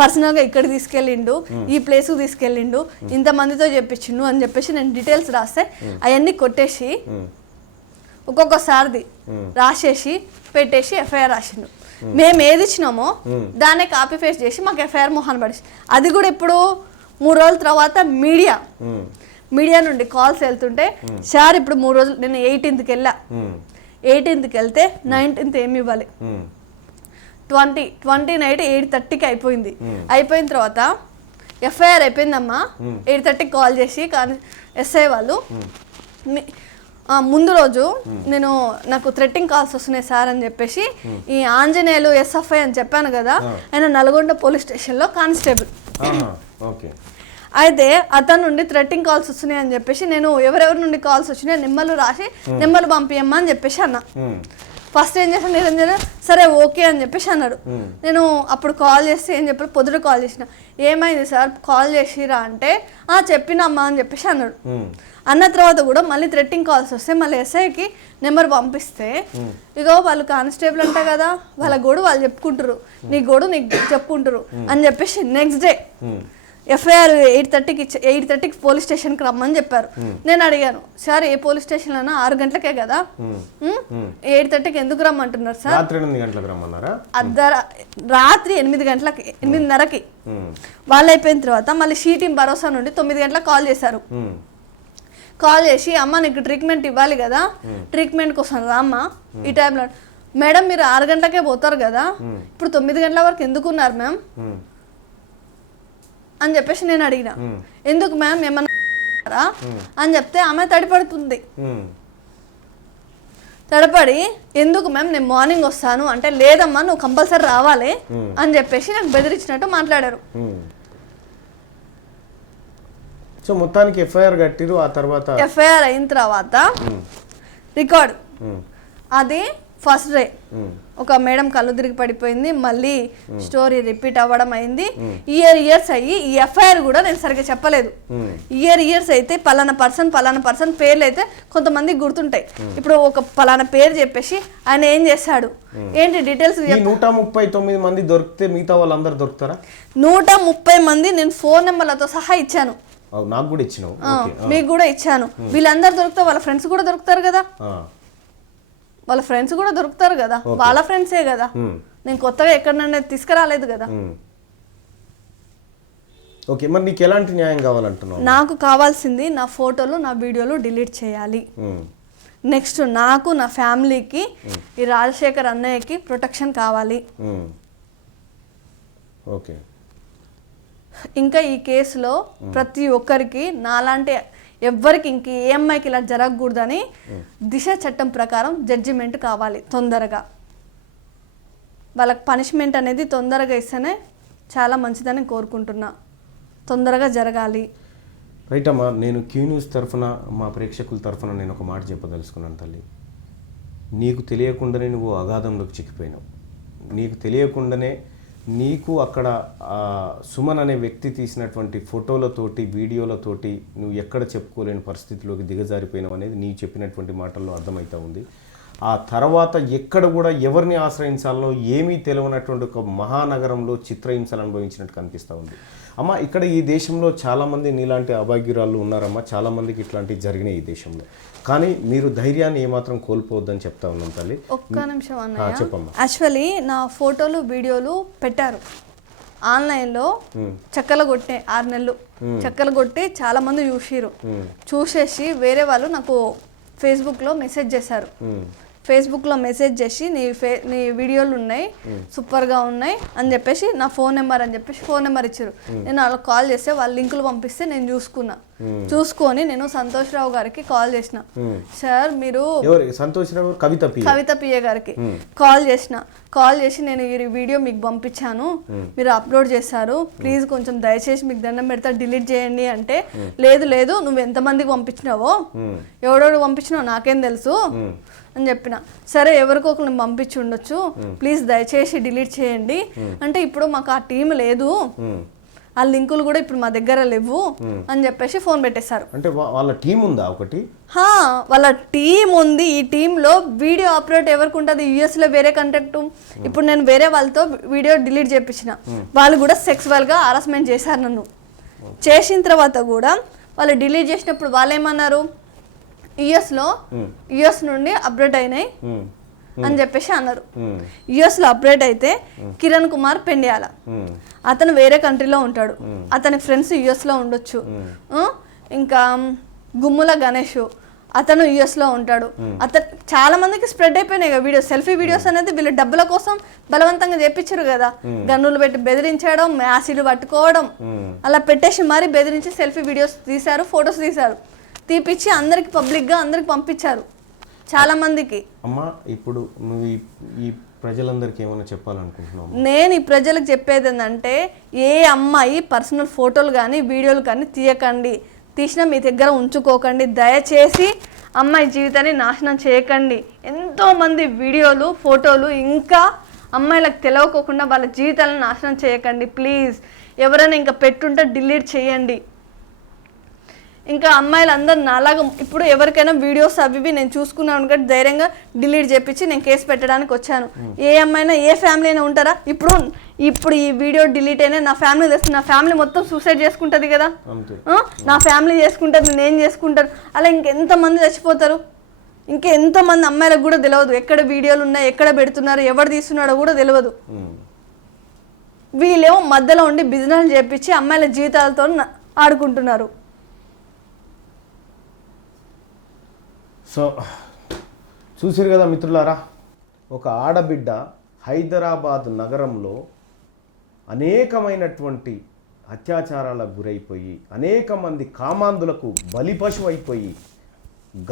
పర్సనల్గా ఇక్కడ తీసుకెళ్ళిండు, ఈ ప్లేస్కి తీసుకెళ్ళిండు, ఇంతమందితో చెప్పించిండు అని చెప్పేసి నేను డీటెయిల్స్ రాస్తే అవన్నీ కొట్టేసి ఒక్కొక్కసారిది రాసేసి పెట్టేసి ఎఫ్ఐఆర్ రాసిండు. మేము ఏది ఇచ్చినామో దాన్నే కాపీ పేస్ట్ చేసి మాకు ఎఫ్ఐఆర్ మొహాన్ పడేసి, అది కూడా ఇప్పుడు 3 రోజుల తర్వాత మీడియా నుండి కాల్స్ వెళ్తుంటే సార్ ఇప్పుడు 3 రోజులు నేను 18th వెళ్ళా 18th వెళ్తే 19th ఏమి ఇవ్వాలి 20 నైట్ 8:30కి అయిపోయింది అయిపోయిన తర్వాత ఎఫ్ఐఆర్ అయిపోయిందమ్మా 8:30కి కాల్ చేసి కానీ ఎస్ఐ వాళ్ళు ముందు రోజు నాకు థ్రెట్టింగ్ కాల్స్ వస్తున్నాయి సార్ అని చెప్పేసి ఈ ఆంజనేయులు ఎస్ఎఫ్ఐ అని చెప్పాను కదా ఆయన నల్గొండ పోలీస్ స్టేషన్లో కానిస్టేబుల్ అయితే అతను నుండి థ్రెట్టింగ్ కాల్స్ వస్తున్నాయి అని చెప్పేసి నేను ఎవరెవరి నుండి కాల్స్ వచ్చినాయి నెంబర్లు రాసి నెంబర్లు పంపియమ్మా అని చెప్పేసి అన్న ఫస్ట్ ఏం చేశాను నిరంజన సరే ఓకే అని చెప్పేసి అన్నాడు నేను అప్పుడు కాల్ చేస్తే ఏం చెప్పారు పొద్దుట కాల్ చేసిన ఏమైంది సార్ కాల్ చేసిరా అంటే చెప్పినమ్మా అని చెప్పేసి అన్నాడు అన్న తర్వాత కూడా మళ్ళీ థ్రెట్టింగ్ కాల్స్ వస్తే మళ్ళీ ఎస్ఐకి నెంబర్ పంపిస్తే ఇగో వాళ్ళు కానిస్టేబుల్ అంట కదా వాళ్ళ గోడు వాళ్ళు చెప్పుకుంటారు నీ గోడు నీకు చెప్పుకుంటారు అని చెప్పేసి నెక్స్ట్ డే ఎఫ్ఐఆర్ 8:30కి పోలీస్ స్టేషన్కి రమ్మని చెప్పారు నేను అడిగాను సార్ ఏ పోలీస్ స్టేషన్ అయినా 6 గంటలకే కదా 8:30కి ఎందుకు రమ్మంటున్నారు సార్ రాత్రి 8 గంటలకి 8:30కి వాళ్ళు అయిపోయిన తర్వాత మళ్ళీ షీటీం భరోసా నుండి 9 గంటలకు కాల్ చేశారు కాల్ చేసి అమ్మ నీకు ట్రీట్మెంట్ ఇవ్వాలి కదా ట్రీట్మెంట్ కోసం రామ్మా ఈ టైంలో మేడం మీరు 6 గంటలకే పోతారు కదా ఇప్పుడు 9 గంటల వరకు ఎందుకు ఉన్నారు మ్యామ్ అని చెప్పేసి నేను అడిగిన ఎందుకు మ్యామ్ ఏమన్నా అని చెప్తే ఆమె తడిపడుతుంది తడపడి ఎందుకు మ్యామ్ నేను మార్నింగ్ వస్తాను అంటే లేదమ్మా నువ్వు కంపల్సరీ రావాలి అని చెప్పేసి నాకు బెదిరించినట్టు మాట్లాడారు సో మొత్తానికి ఎఫ్ఐఆర్ కట్టిరు ఆ తర్వాత ఎఫ్ఐఆర్ అయిన తర్వాత రికార్డ్ అది ఫస్ట్ డే ఒక మేడం కళ్ళు తిరిగి పడిపోయింది మళ్ళీ స్టోరీ రిపీట్ అవ్వడం అయింది ఇయర్స్ అయ్యి ఈ ఎఫ్ఐఆర్ కూడా నేను సరిగ్గా చెప్పలేదు ఇయర్స్ అయితే పలానా పర్సన్ పేర్లు అయితే కొంతమంది గుర్తుంటాయి ఇప్పుడు ఒక పలానా పేరు చెప్పేసి ఆయన ఏం చేశాడు ఏంటి డీటెయిల్స్ 139 మంది దొరికితే మిగతా వాళ్ళందరూ దొరుకుతారా 130 మంది నేను ఫోన్ నెంబర్లతో సహా ఇచ్చాను నాకు కూడా ఇచ్చినావు మీకు కూడా ఇచ్చాను వీళ్ళందరూ దొరికితే వాళ్ళ ఫ్రెండ్స్ కూడా దొరుకుతారు కదా వాళ్ళ ఫ్రెండ్సే కదా నేను కొత్తగా ఎక్కడన్నా తీసుకురాలేదు కదా ఓకే మరి నీకు ఎలాంటి న్యాయం కావాలంటున్నావు నాకు కావాల్సింది నా ఫోటోలు నా వీడియోలు డిలీట్ చేయాలి నెక్స్ట్ నాకు నా ఫ్యామిలీకి ఈ రాజశేఖర్ అన్నయ్యకి ప్రొటెక్షన్ కావాలి ఓకే ఇంకా ఈ కేసులో ప్రతి ఒక్కరికి నాలాంటి ఎవ్వరికి ఇంక ఏ అమ్మాయికి ఇలా జరగకూడదని దిశ చట్టం ప్రకారం జడ్జిమెంట్ కావాలి తొందరగా వాళ్ళకి పనిష్మెంట్ అనేది తొందరగా ఇస్తేనే చాలా మంచిదని కోరుకుంటున్నా తొందరగా జరగాలి రైట్ అమ్మా నేను క్యూ న్యూస్ తరఫున మా ప్రేక్షకుల తరఫున నేను ఒక మాట చెప్పదలుచుకున్నాను తల్లి నీకు తెలియకుండానే నువ్వు అగాధంలోకి చిక్కిపోయినావు నీకు తెలియకుండానే నీకు అక్కడ సుమన్ అనే వ్యక్తి తీసినటువంటి ఫోటోలతోటి వీడియోలతోటి నువ్వు ఎక్కడ చెప్పుకోలేని పరిస్థితిలోకి దిగజారిపోయినావు అనేది నీవు చెప్పినటువంటి మాటల్లో అర్థమవుతా ఉంది ఆ తర్వాత ఎక్కడ కూడా ఎవరిని ఆశ్రయించాలో ఏమీ తెలియనటువంటి ఒక మహానగరంలో చిత్రహింసలు అనుభవించినట్టు కనిపిస్తూ ఉంది అమ్మ ఇక్కడ ఈ దేశంలో చాలామంది నీలాంటి అభాగ్యురాళ్ళు ఉన్నారమ్మా చాలామందికి ఇట్లాంటివి జరిగినాయి ఈ దేశంలో కానీ మీరు ధైర్యాన్ని ఏమాత్రం కోల్పోవద్దని చెప్తా ఉన్నాం తల్లి ఒక్క నిమిషం అన్నయ్య చెప్పమ్మా యాక్చువల్లీ నా ఫోటోలు వీడియోలు పెట్టారు ఆన్లైన్లో చెక్కలు కొట్టే 6 నెలలు చెక్కలు కొట్టి చాలా మంది చూసేసి వేరే వాళ్ళు నాకు ఫేస్బుక్లో మెసేజ్ చేశారు ఫేస్బుక్లో మెసేజ్ చేసి నీ వీడియోలు ఉన్నాయి సూపర్గా ఉన్నాయి అని చెప్పేసి నా ఫోన్ నెంబర్ అని చెప్పేసి ఫోన్ నెంబర్ ఇచ్చారు నేను వాళ్ళకి కాల్ చేస్తే వాళ్ళు లింకులు పంపిస్తే నేను చూసుకొని నేను సంతోష్ రావు గారికి కాల్ చేసిన సార్ మీరు కవిత పిఏ గారికి కాల్ చేసి నేను ఈ వీడియో మీకు పంపించాను మీరు అప్లోడ్ చేశారు ప్లీజ్ కొంచెం దయచేసి మీకు దండం పెడతా డిలీట్ చేయండి అంటే లేదు నువ్వు ఎంతమందికి పంపించినావో ఎవడోడు పంపించినావో నాకేం తెలుసు అని చెప్పిన సరే ఎవరికో ఒకరిని పంపించి ఉండొచ్చు ప్లీజ్ దయచేసి డిలీట్ చేయండి అంటే ఇప్పుడు మాకు ఆ టీం లేదు ఆ లింకులు కూడా ఇప్పుడు మా దగ్గర లేవు అని చెప్పేసి ఫోన్ పెట్టేశారు అంటే వాళ్ళ టీం ఉందా ఒకటి వాళ్ళ టీం ఉంది ఈ టీంలో వీడియో అప్లోడ్ ఎవరికి ఉంటుంది యూఎస్లో వేరే కంటెంట్ ఇప్పుడు నేను వేరే వాళ్ళతో వీడియో డిలీట్ చేయించిన వాళ్ళు కూడా సెక్సువల్గా హరాస్మెంట్ చేశారు నన్ను చేసిన తర్వాత కూడా వాళ్ళు డిలీట్ చేసినప్పుడు వాళ్ళు ఏమన్నారు యుఎస్ నుండి అప్డేట్ అయినాయి అని చెప్పేసి అన్నారు యుఎస్లో అప్డేట్ అయితే కిరణ్ కుమార్ పెండియాల అతను వేరే కంట్రీలో ఉంటాడు అతని ఫ్రెండ్స్ యుఎస్లో ఉండొచ్చు ఇంకా గుమ్ముల గణేష్, అతను యుఎస్లో ఉంటాడు. అతను చాలా మందికి స్ప్రెడ్ అయిపోయినాయి కదా వీడియోస్, సెల్ఫీ వీడియోస్ అనేది వీళ్ళు డబ్బుల కోసం బలవంతంగా చేపించారు కదా, గన్నులు పెట్టి బెదిరించడం, యాసిడ్లు పట్టుకోవడం, అలా పెట్టేసి మరీ బెదిరించి సెల్ఫీ వీడియోస్ తీశారు, ఫొటోస్ తీశారు, తీపిచ్చి అందరికి పబ్లిక్గా అందరికి పంపించారు చాలా మందికి. అమ్మా ఇప్పుడు నువ్వు ఈ ప్రజలందరికీ ఏమైనా చెప్పాలనుకుంటున్నావు? నేను ఈ ప్రజలకు చెప్పేది ఏంటంటే, ఏ అమ్మాయి పర్సనల్ ఫోటోలు కానీ వీడియోలు కానీ తీయకండి, తీసినా మీ దగ్గర ఉంచుకోకండి, దయచేసి అమ్మాయి జీవితాన్ని నాశనం చేయకండి. ఎంతోమంది వీడియోలు ఫోటోలు ఇంకా అమ్మాయిలకు తెలియకోకుండా వాళ్ళ జీవితాలను నాశనం చేయకండి ప్లీజ్. ఎవరైనా ఇంకా పెట్టుంటే డిలీట్ చేయండి. ఇంకా అమ్మాయిలు అందరు నాలాగా ఇప్పుడు ఎవరికైనా వీడియోస్ అవి నేను చూసుకున్నాను కాబట్టి ధైర్యంగా డిలీట్ చేపించి నేను కేసు పెట్టడానికి వచ్చాను. ఏ అమ్మాయినా ఏ ఫ్యామిలీ అయినా ఉంటారా? ఇప్పుడు ఈ వీడియో డిలీట్ అయినా నా ఫ్యామిలీ తెస్తుంది, నా ఫ్యామిలీ మొత్తం సూసైడ్ చేసుకుంటుంది కదా, నా ఫ్యామిలీ చేసుకుంటుంది, నేను చేసుకుంటాను, అలా ఇంకెంతమంది చచ్చిపోతారు. ఇంకెంతమంది అమ్మాయిలకు కూడా తెలియదు ఎక్కడ వీడియోలు ఉన్నాయి, ఎక్కడ పెడుతున్నారు, ఎవరు తీస్తున్నాడో కూడా తెలియదు. వీళ్ళేమో మధ్యలో ఉండి బిజినెస్ చేపించి అమ్మాయిల జీవితాలతో ఆడుకుంటున్నారు. సో చూసిరు కదా మిత్రులారా, ఒక ఆడబిడ్డ హైదరాబాద్ నగరంలో అనేకమైనటువంటి అత్యాచారాలకు గురైపోయి, అనేక మంది కామాంధులకు బలిపశువు అయిపోయి,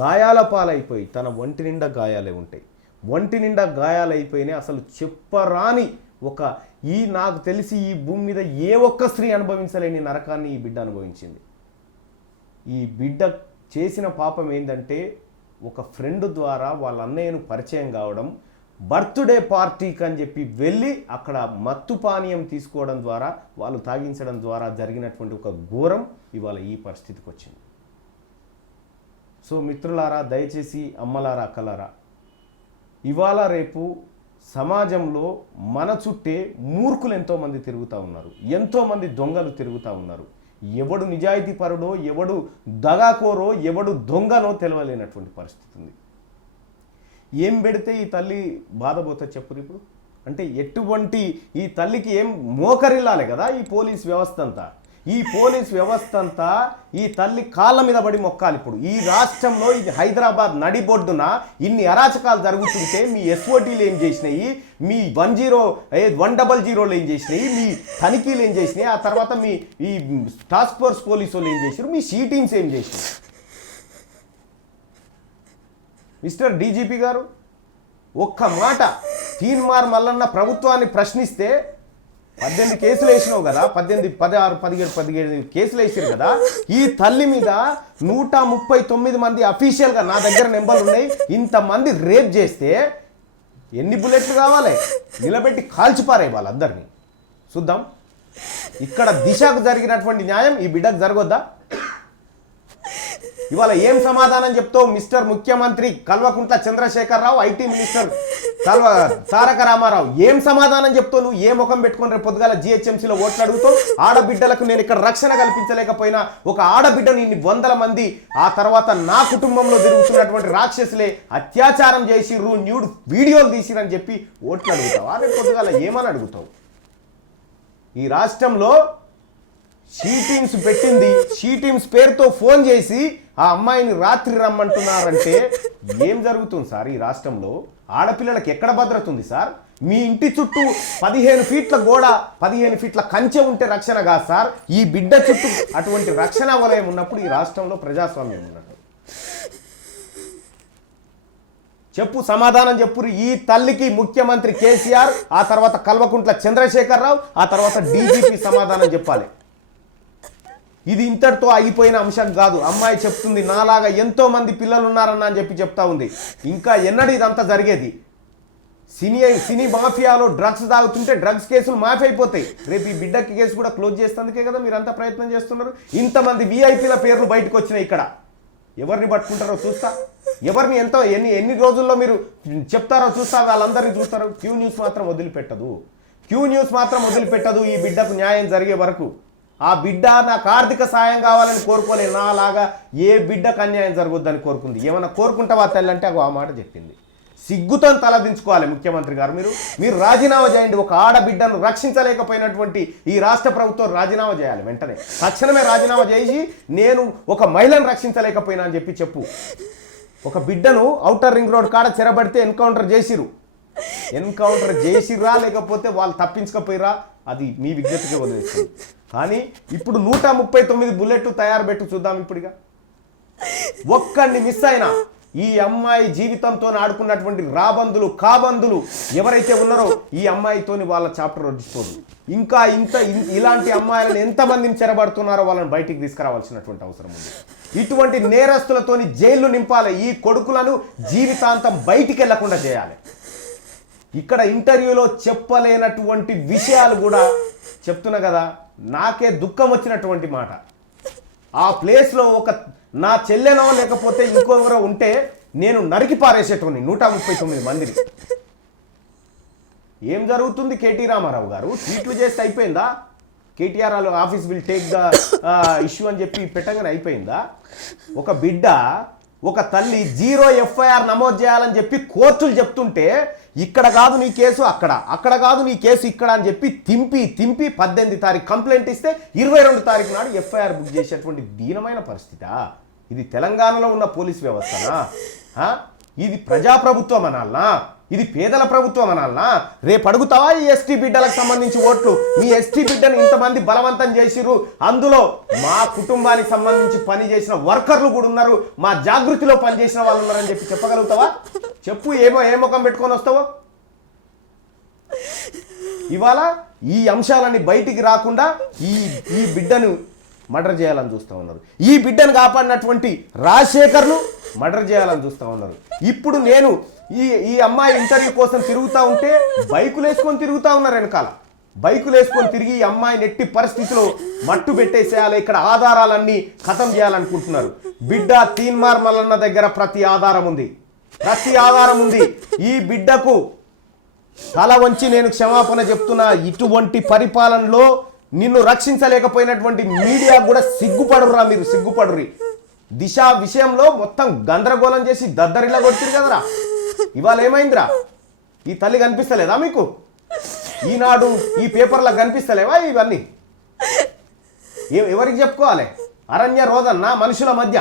గాయాల పాలైపోయి, తన ఒంటి నిండా గాయాలే ఉంటాయి, ఒంటి నిండా గాయాలైపోయినాయి. అసలు చెప్పరాని నాకు తెలిసి ఈ భూమి మీద ఏ ఒక్క స్త్రీ అనుభవించలేని నరకాన్ని ఈ బిడ్డ అనుభవించింది. ఈ బిడ్డ చేసిన పాపం ఏంటంటే, ఒక ఫ్రెండ్ ద్వారా వాళ్ళ అన్నయ్యను పరిచయం కావడం, బర్త్డే పార్టీకి అని చెప్పి వెళ్ళి అక్కడ మత్తు పానీయం తీసుకోవడం ద్వారా, వాళ్ళు తాగించడం ద్వారా జరిగినటువంటి ఒక ఘోరం ఇవాళ ఈ పరిస్థితికి వచ్చింది. సో మిత్రులారా, దయచేసి అమ్మలారా, అక్కలారా, ఇవాళ రేపు సమాజంలో మన చుట్టే మూర్ఖులు ఎంతోమంది తిరుగుతూ ఉన్నారు, ఎంతోమంది దొంగలు తిరుగుతూ ఉన్నారు. ఎవడు నిజాయితీ పరుడో, ఎవడు దగాకోరో, ఎవడు దొంగనో తెలవలేనటువంటి పరిస్థితి ఉంది. ఏం పెడితే ఈ తల్లి బాధపోతా చెప్పురు ఇప్పుడు? అంటే ఎటువంటి ఈ తల్లికి ఏం మోకరిల్లాలి కదా ఈ పోలీస్ వ్యవస్థ అంతా. ఈ పోలీస్ వ్యవస్థ అంతా ఈ తల్లి కాళ్ళ మీద పడి మొక్కాలి. ఇప్పుడు ఈ రాష్ట్రంలో ఇది హైదరాబాద్ నడిబొడ్డున ఇన్ని అరాచకాలు జరుగుతుంటే మీ ఎస్ఓటీలు ఏం చేసినాయి, మీ 100 ఏం చేసినాయి, మీ తనిఖీలు ఏం చేసినాయి, ఆ తర్వాత మీ ఈ టాస్క్ ఫోర్స్ పోలీసు వాళ్ళు ఏం చేసినారు, మీ సి టీమ్స్ ఏం చేసినాయి? మిస్టర్ డీజీపీ గారు, ఒక్క మాట తీన్మార్ మల్లన్న ప్రభుత్వాన్ని ప్రశ్నిస్తే 18 కేసులు వేసినావు కదా, 17 కేసులు వేసారు కదా. ఈ తల్లి మీద 139 మంది అఫీషియల్గా నా దగ్గర నెంబర్లు ఉన్నాయి, ఇంతమంది రేప్ చేస్తే ఎన్ని బుల్లెట్లు కావాలి? నిలబెట్టి కాల్చిపారే వాళ్ళందరినీ. చూద్దాం ఇక్కడ దిశకు జరిగినటువంటి న్యాయం ఈ బిడ్డకు జరగొద్దా? ఇవాళ ఏం సమాధానం చెప్తావు మిస్టర్ ముఖ్యమంత్రి కల్వకుంట్ల చంద్రశేఖరరావు, ఐటీ మినిస్టర్ తారక రామారావు? ఏం సమాధానం చెప్తావు? నువ్వు ఏ ముఖం పెట్టుకుని రేపు పొద్దుగాల జిహెచ్ఎంసీలో ఓట్లు అడుగుతావు? ఆడబిడ్డలకు నేను ఇక్కడ రక్షణ కల్పించలేకపోయినా ఒక ఆడబిడ్డను ఇన్ని 100 మంది ఆ తర్వాత నా కుటుంబంలో తిరుగుతున్నటువంటి రాక్షసులే అత్యాచారం చేసిర్రు, న్యూడ్ వీడియోలు తీసిరని చెప్పి ఓట్లు అడుగుతావు? రేపు పొద్దుగాల ఏమని అడుగుతావు? ఈ రాష్ట్రంలో షీ టీమ్స్ పెట్టింది, షీ టీమ్స్ పేరుతో ఫోన్ చేసి ఆ అమ్మాయిని రాత్రి రమ్మంటున్నారంటే ఏం జరుగుతుంది సార్? ఈ రాష్ట్రంలో ఆడపిల్లలకు ఎక్కడ భద్రత ఉంది సార్? మీ ఇంటి చుట్టూ 15 ఫీట్ల గోడ, 15 ఫీట్ల కంచె ఉంటే రక్షణ కాదు సార్. ఈ బిడ్డ చుట్టూ అటువంటి రక్షణ వలయం ఉన్నప్పుడు ఈ రాష్ట్రంలో ప్రజాస్వామ్యం ఉన్నట్టు. చెప్పు, సమాధానం చెప్పు. ఈ తల్లికి ముఖ్యమంత్రి కేసీఆర్, ఆ తర్వాత కల్వకుంట్ల చంద్రశేఖరరావు, ఆ తర్వాత డీజీపీ సమాధానం చెప్పాలి. ఇది ఇంతటితో ఆగిపోయిన అంశం కాదు. అమ్మాయి చెప్తుంది, నాలాగా ఎంతో మంది పిల్లలు ఉన్నారన్న అని చెప్పి చెప్తా ఉంది. ఇంకా ఎన్నడూ ఇదంతా జరిగేది? సినీ మాఫియాలో డ్రగ్స్ తాగుతుంటే డ్రగ్స్ కేసులు మాఫీ అయిపోతాయి. రేపు ఈ బిడ్డకి కేసు కూడా క్లోజ్ చేసేందుకే కదా మీరంతా ప్రయత్నం చేస్తున్నారు. ఇంతమంది వీఐపీల పేర్లు బయటకు వచ్చినాయి. ఇక్కడ ఎవరిని పట్టుకుంటారో చూస్తా, ఎవరిని ఎన్ని రోజుల్లో మీరు చెప్తారో చూస్తా, వాళ్ళందరినీ చూస్తారు. క్యూ న్యూస్ మాత్రం వదిలిపెట్టదు. ఈ బిడ్డకు న్యాయం జరిగే వరకు. ఆ బిడ్డ నాకు ఆర్థిక సాయం కావాలని కోరుకోలే, నాలాగా ఏ బిడ్డకు అన్యాయం జరగొద్దని కోరుకుంది. ఏమన్నా కోరుకుంటావా తల్లి అంటే ఆ మాట చెప్పింది. సిగ్గుతో తలదించుకోవాలి ముఖ్యమంత్రి గారు. మీరు రాజీనామా చేయండి. ఒక ఆడబిడ్డను రక్షించలేకపోయినటువంటి ఈ రాష్ట్ర ప్రభుత్వం రాజీనామా చేయాలి వెంటనే. తక్షణమే రాజీనామా చేసి నేను ఒక మహిళను రక్షించలేకపోయినా అని చెప్పు. ఒక బిడ్డను ఔటర్ రింగ్ రోడ్ కాడ చెరబడితే ఎన్కౌంటర్ చేసిర్రా లేకపోతే వాళ్ళు తప్పించకపోయిరా అది మీ విజ్ఞతకే వదిలేస్తుంది. కానీ ఇప్పుడు 139 బుల్లెట్లు తయారు పెట్టు చూద్దాం. ఇప్పుడుగా ఒక్కడిని మిస్ అయినా ఈ అమ్మాయి జీవితంతో ఆడుకున్నటువంటి రాబందులు కాబందులు ఎవరైతే ఉన్నారో ఈ అమ్మాయితోని వాళ్ళ చాప్టర్ వడ్డిపోదు. ఇంకా ఇలాంటి అమ్మాయిలను ఎంతమందిని చెరబడుతున్నారో వాళ్ళని బయటికి తీసుకురావాల్సినటువంటి అవసరం ఉంది. ఇటువంటి నేరస్తులతోని జైళ్లు నింపాలి. ఈ కొడుకులను జీవితాంతం బయటికి వెళ్లకుండా చేయాలి. ఇక్కడ ఇంటర్వ్యూలో చెప్పలేనటువంటి విషయాలు కూడా చెప్తున్నా కదా. నాకే దుఃఖం వచ్చినటువంటి మాట. ఆ ప్లేస్లో ఒక నా చెల్లెనో లేకపోతే ఇంకొకరో ఉంటే నేను నరికి పారేసేటోని 139 మందిని. ఏం జరుగుతుంది కేటీ రామారావు గారు? ట్వీట్లు చేస్తే అయిపోయిందా? KTR office will take the issue అని చెప్పి పెట్టగానే అయిపోయిందా? ఒక బిడ్డ ఒక తల్లి 0 ఎఫ్ఐఆర్ నమోదు చేయాలని చెప్పి కోర్టులు చెప్తుంటే ఇక్కడ కాదు నీ కేసు అక్కడ కాదు నీ కేసు ఇక్కడ అని చెప్పి తింపి 18 తారీఖు కంప్లైంట్ ఇస్తే 22 తారీఖు నాడు ఎఫ్ఐఆర్ బుక్ చేసేటువంటి దీనమైన పరిస్థితి. ఇది తెలంగాణలో ఉన్న పోలీస్ వ్యవస్థనా? ఇది ప్రజాప్రభుత్వం అనాలనా? ఇది పేదల ప్రభుత్వం అనాలనా? రేపు అడుగుతావా ఈ ఎస్టీ బిడ్డలకు సంబంధించి ఓట్లు? మీ ఎస్టీ బిడ్డను ఇంతమంది బలవంతం చేసిరు, అందులో మా కుటుంబానికి సంబంధించి పని చేసిన వర్కర్లు కూడా ఉన్నారు, మా జాగృతిలో పనిచేసిన వాళ్ళు ఉన్నారని చెప్పి చెప్పగలుగుతావా? చెప్పు. ఏ ముఖం పెట్టుకొని వస్తావో? ఇవాళ ఈ అంశాలన్నీ బయటికి రాకుండా ఈ బిడ్డను మర్డర్ చేయాలని చూస్తూ ఉన్నారు. ఈ బిడ్డను కాపాడినటువంటి రాజశేఖర్ను మర్డర్ చేయాలని చూస్తూ ఉన్నారు. ఇప్పుడు నేను ఈ అమ్మాయి ఇంటర్వ్యూ కోసం తిరుగుతూ ఉంటే బైకులు వేసుకొని తిరుగుతూ ఉన్నారు వెనకాల. బైకులు వేసుకొని తిరిగి ఈ అమ్మాయి నెట్టి పరిస్థితిలో మట్టు పెట్టేసేయాలి, ఇక్కడ ఆధారాలన్నీ ఖతం చేయాలనుకుంటున్నారు. బిడ్డ తీన్మార్ మల్లన్న దగ్గర ప్రతి ఆధారం ఉంది. ఈ బిడ్డకు తల వంచి నేను క్షమాపణ చెప్తున్నా. ఇటువంటి పరిపాలనలో నిన్ను రక్షించలేకపోయినటువంటి మీడియా కూడా మీరు సిగ్గుపడుర్రి. దిశ విషయంలో మొత్తం గందరగోళం చేసి దద్దరిలా కొడుతుంది కదరా. ఇవాళ ఏమైందిరా? ఈ తల్లి కనిపిస్తలేదా మీకు? ఈనాడు ఈ పేపర్లకు కనిపిస్తలేవా ఇవన్నీ? ఎవరికి చెప్పుకోవాలి? అరణ్య రోదన్న మనుషుల మధ్య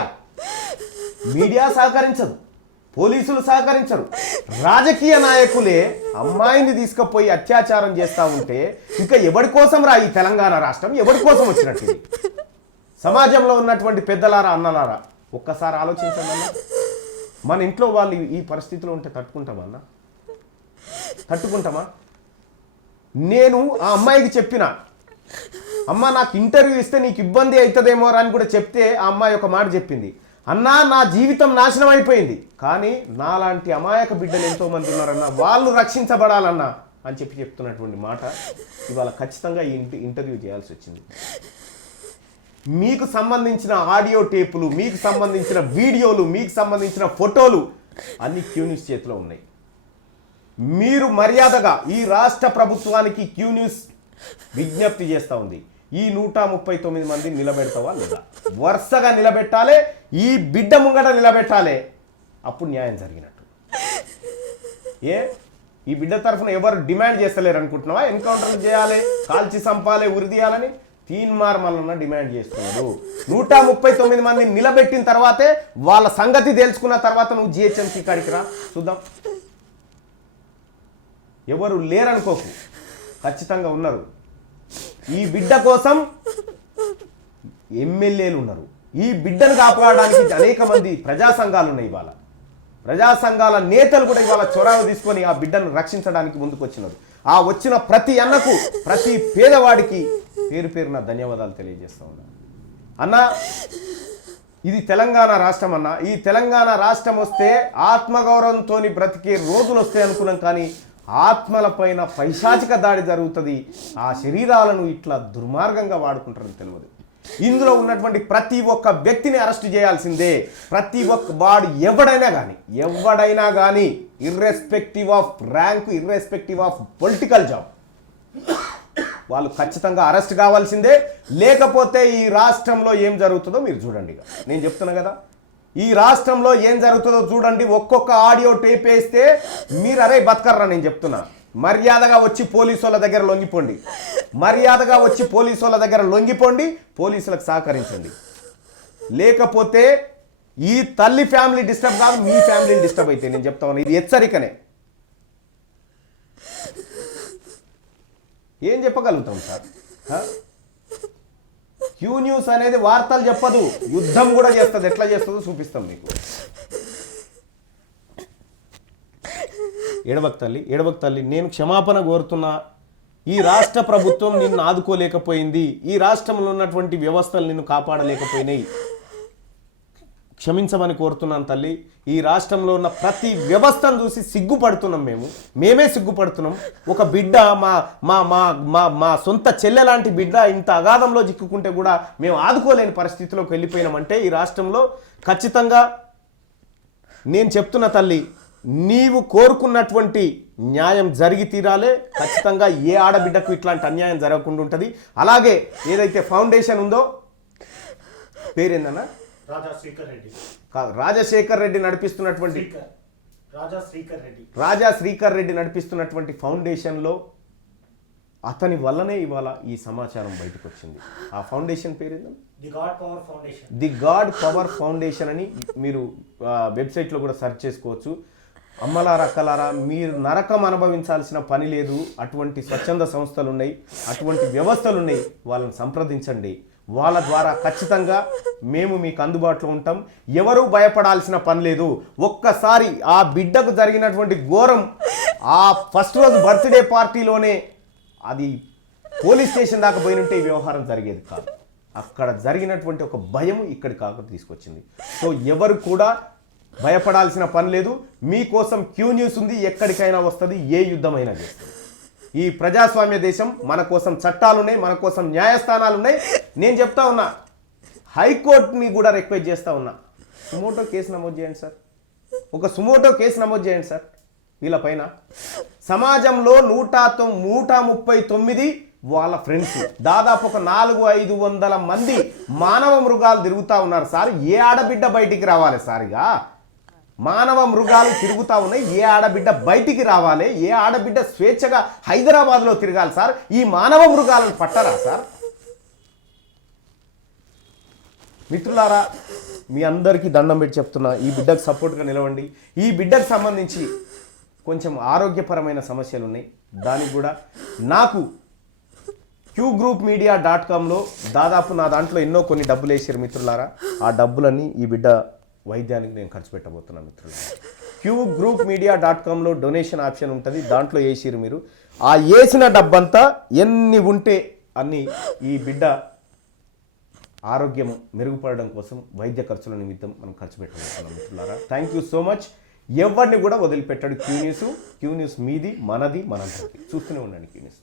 మీడియా సహకరించదు, పోలీసులు సహకరించరు, రాజకీయ నాయకులే అమ్మాయిని తీసుకుపోయి అత్యాచారం చేస్తూ ఉంటే ఇంకా ఎవరి కోసం రా ఈ తెలంగాణ రాష్ట్రం? ఎవరి కోసం వచ్చినట్టు? సమాజంలో ఉన్నటువంటి పెద్దలారా అన్నలారా ఒక్కసారి ఆలోచించండి. మన ఇంట్లో వాళ్ళు ఈ పరిస్థితిలో ఉంటే తట్టుకుంటామా? నేను ఆ అమ్మాయికి చెప్పిన, అమ్మ నాకు ఇంటర్వ్యూ ఇస్తే నీకు ఇబ్బంది అవుతుందేమో అని కూడా చెప్తే ఆ అమ్మాయి ఒక మాట చెప్పింది, అన్నా నా జీవితం నాశనం అయిపోయింది, కానీ నాలాంటి అమాయక బిడ్డలు ఎంతోమంది ఉన్నారన్నా, వాళ్ళు రక్షించబడాలన్నా అని చెప్తున్నటువంటి మాట ఇవాళ ఖచ్చితంగా ఈ ఇంటర్వ్యూ చేయాల్సి వచ్చింది. మీకు సంబంధించిన ఆడియో టేపులు, మీకు సంబంధించిన వీడియోలు, మీకు సంబంధించిన ఫోటోలు అన్ని క్యూ న్యూస్ చేతిలో ఉన్నాయి. మీరు మర్యాదగా ఈ రాష్ట్ర ప్రభుత్వానికి క్యూ న్యూస్ విజ్ఞప్తి చేస్తూ ఉంది, ఈ 139 మందిని నిలబెడతావా లేదా? వరుసగా నిలబెట్టాలి, ఈ బిడ్డ ముంగట నిలబెట్టాలి, అప్పుడు న్యాయం జరిగినట్టు. ఈ బిడ్డ తరఫున ఎవరు డిమాండ్ చేస్తలేరు అనుకుంటున్నావా? ఎన్కౌంటర్లు చేయాలి, కాల్చి చంపాలి, ఉరిదీయాలని తీన్మార్ మల్లన్న డిమాండ్ చేస్తున్నాడు. 139 మందిని నిలబెట్టిన తర్వాతే వాళ్ళ సంగతి తెలుసుకున్న తర్వాత నువ్వు జిహెచ్ఎంసీ కాడికి రా చూద్దాం. ఎవరు లేరనుకోకు, ఖచ్చితంగా ఉన్నారు. ఈ బిడ్డ కోసం ఎమ్మెల్యేలు ఉన్నారు. ఈ బిడ్డను కాపాడడానికి అనేక మంది ప్రజా సంఘాలు ఉన్నాయి. ఇవాళ ప్రజా సంఘాల నేతలు కూడా ఇవాళ చొరవ తీసుకొని ఆ బిడ్డను రక్షించడానికి ముందుకు వచ్చినారు. ఆ వచ్చిన ప్రతి అన్నకు, ప్రతి పేదవాడికి పేరున ధన్యవాదాలు తెలియజేస్తా ఉన్నా. అన్న, ఇది తెలంగాణ రాష్ట్రం అన్న. ఈ తెలంగాణ రాష్ట్రం వస్తే ఆత్మగౌరవంతో బ్రతికే రోజులు వస్తాయి అనుకున్నాం, కానీ ఆత్మలపైన పైశాచిక దాడి జరుగుతుంది. ఆ శరీరాలను ఇట్లా దుర్మార్గంగా వాడుకుంటారని తెలియదు. ఇందులో ఉన్నటువంటి ప్రతి ఒక్క వ్యక్తిని అరెస్ట్ చేయాల్సిందే. ప్రతి ఒక్క వాడు ఎవడైనా కానీ irrespective off rank, irrespective of political job, వాళ్ళు ఖచ్చితంగా అరెస్ట్ కావాల్సిందే. లేకపోతే ఈ రాష్ట్రంలో ఏం జరుగుతుందో మీరు చూడండి. నేను చెప్తున్నా కదా, ఈ రాష్ట్రంలో ఏం జరుగుతుందో చూడండి. ఒక్కొక్క ఆడియో టేప్ వేస్తే మీరు అరే బతకర్రా నేను చెప్తున్నా. మర్యాదగా వచ్చి పోలీసు వాళ్ళ దగ్గర లొంగిపోండి. మర్యాదగా వచ్చి పోలీసు వాళ్ళ దగ్గర లొంగిపోండి. పోలీసులకు సహకరించండి. లేకపోతే ఈ తల్లి ఫ్యామిలీ డిస్టర్బ్ కాదు, మీ ఫ్యామిలీ డిస్టర్బ్ అయితే నేను చెప్తా ఉన్నా. ఇది హెచ్చరికనే. ఏం చెప్పగలుగుతాం సార్? క్యూ న్యూస్ అనేది వార్తలు చెప్పదు, యుద్ధం కూడా చేస్తుంది. ఎట్లా చేస్తుందో చూపిస్తాం మీకు. ఏడవక్ తల్లి నేను క్షమాపణ కోరుతున్నా. ఈ రాష్ట్ర ప్రభుత్వం నిన్ను ఆదుకోలేకపోయింది. ఈ రాష్ట్రంలో ఉన్నటువంటి వ్యవస్థలు నిన్ను కాపాడలేకపోయినాయి. క్షమించమని కోరుతున్నాను తల్లి. ఈ రాష్ట్రంలో ఉన్న ప్రతి వ్యవస్థను చూసి సిగ్గుపడుతున్నాం. మేమే సిగ్గుపడుతున్నాం. ఒక బిడ్డ మా మా మా మా మా సొంత చెల్లె లాంటి బిడ్డ ఇంత అగాధంలో చిక్కుకుంటే కూడా మేము ఆదుకోలేని పరిస్థితిలోకి వెళ్ళిపోయినామంటే ఈ రాష్ట్రంలో ఖచ్చితంగా నేను చెప్తున్న తల్లి, నీవు కోరుకున్నటువంటి న్యాయం జరిగి తీరాలే. ఖచ్చితంగా ఏ ఆడబిడ్డకు ఇట్లాంటి అన్యాయం జరగకుండా ఉంటుంది. అలాగే ఏదైతే ఫౌండేషన్ ఉందో పేరేందన్నా, రాజశేఖర్ రెడ్డి నడిపిస్తున్నటువంటి రాజా శ్రీకర్ రెడ్డి నడిపిస్తున్నటువంటి ఫౌండేషన్లో అతని వల్లనే ఇవాళ ఈ సమాచారం బయటకు వచ్చింది. ఆ ఫౌండేషన్ పేరేందా? ది గాడ్ పవర్ ఫౌండేషన్ అని మీరు వెబ్సైట్లో కూడా సెర్చ్ చేసుకోవచ్చు. అమ్మలారా అక్కలారా, మీరు నరకం అనుభవించాల్సిన పని లేదు. అటువంటి స్వచ్ఛంద సంస్థలు ఉన్నాయి, అటువంటి వ్యవస్థలు ఉన్నాయి. వాళ్ళని సంప్రదించండి. వాళ్ళ ద్వారా ఖచ్చితంగా మేము మీకు అందుబాటులో ఉంటాం. ఎవరూ భయపడాల్సిన పని లేదు. ఒక్కసారి ఆ బిడ్డకు జరిగినటువంటి ఘోరం ఆ ఫస్ట్ రోజు బర్త్డే పార్టీలోనే అది పోలీస్ స్టేషన్ దాకా పోయినుంటే ఈ వ్యవహారం జరిగేది కాదు. అక్కడ జరిగినటువంటి ఒక భయం ఇక్కడి కాక తీసుకొచ్చింది. సో ఎవరు కూడా భయపడాల్సిన పని లేదు. మీకోసం క్యూ న్యూస్ ఉంది. ఎక్కడికైనా వస్తుంది, ఏ యుద్ధమైనా చేస్తుంది. ఈ ప్రజాస్వామ్య దేశం, మన కోసం చట్టాలున్నాయి, మన కోసం న్యాయస్థానాలు ఉన్నాయి. నేను చెప్తా ఉన్నా, హైకోర్టుని కూడా రిక్వెస్ట్ చేస్తా ఉన్నా, సుమోటో కేసు నమోదు చేయండి సార్. ఒక సుమోటో కేసు నమోదు చేయండి సార్ వీళ్ళపైన. సమాజంలో 139 వాళ్ళ ఫ్రెండ్స్, దాదాపు ఒక 400-500 మంది మానవ మృగాలు తిరుగుతూ ఉన్నారు సార్. ఏ ఆడబిడ్డ బయటికి రావాలి సార్? ఇక మానవ మృగాలు తిరుగుతూ ఉన్నాయి. ఏ ఆడబిడ్డ బయటికి రావాలి? ఏ ఆడబిడ్డ స్వేచ్ఛగా హైదరాబాద్లో తిరగాలి సార్? ఈ మానవ మృగాలను పట్టరా సార్? మిత్రులారా, మీ అందరికీ దండం పెట్టి చెప్తున్నా, ఈ బిడ్డకు సపోర్ట్గా నిలవండి. ఈ బిడ్డకు సంబంధించి కొంచెం ఆరోగ్యపరమైన సమస్యలు ఉన్నాయి. దానికి కూడా నాకు qgroupmedia.comలో దాదాపు నా దాంట్లో ఎన్నో కొన్ని డబ్బులు వేసారు మిత్రులారా. ఆ డబ్బులన్నీ ఈ బిడ్డ వైద్యానికి నేను ఖర్చు పెట్టబోతున్నాను మిత్రులారా. qgroupmedia.comలో డొనేషన్ ఆప్షన్ ఉంటుంది. దాంట్లో వేసిరు మీరు. ఆ వేసిన డబ్బంతా ఎన్ని ఉంటే అన్ని ఈ బిడ్డ ఆరోగ్యం మెరుగుపడడం కోసం వైద్య ఖర్చుల నిమిత్తం మనం ఖర్చు పెట్టబోతున్నాం మిత్రులారా. Thank you so much. ఎవరిని కూడా వదిలిపెట్టాడు క్యూ న్యూస్ మీది, మనది, మనందరిది. చూస్తూనే ఉండండి క్యూ న్యూస్.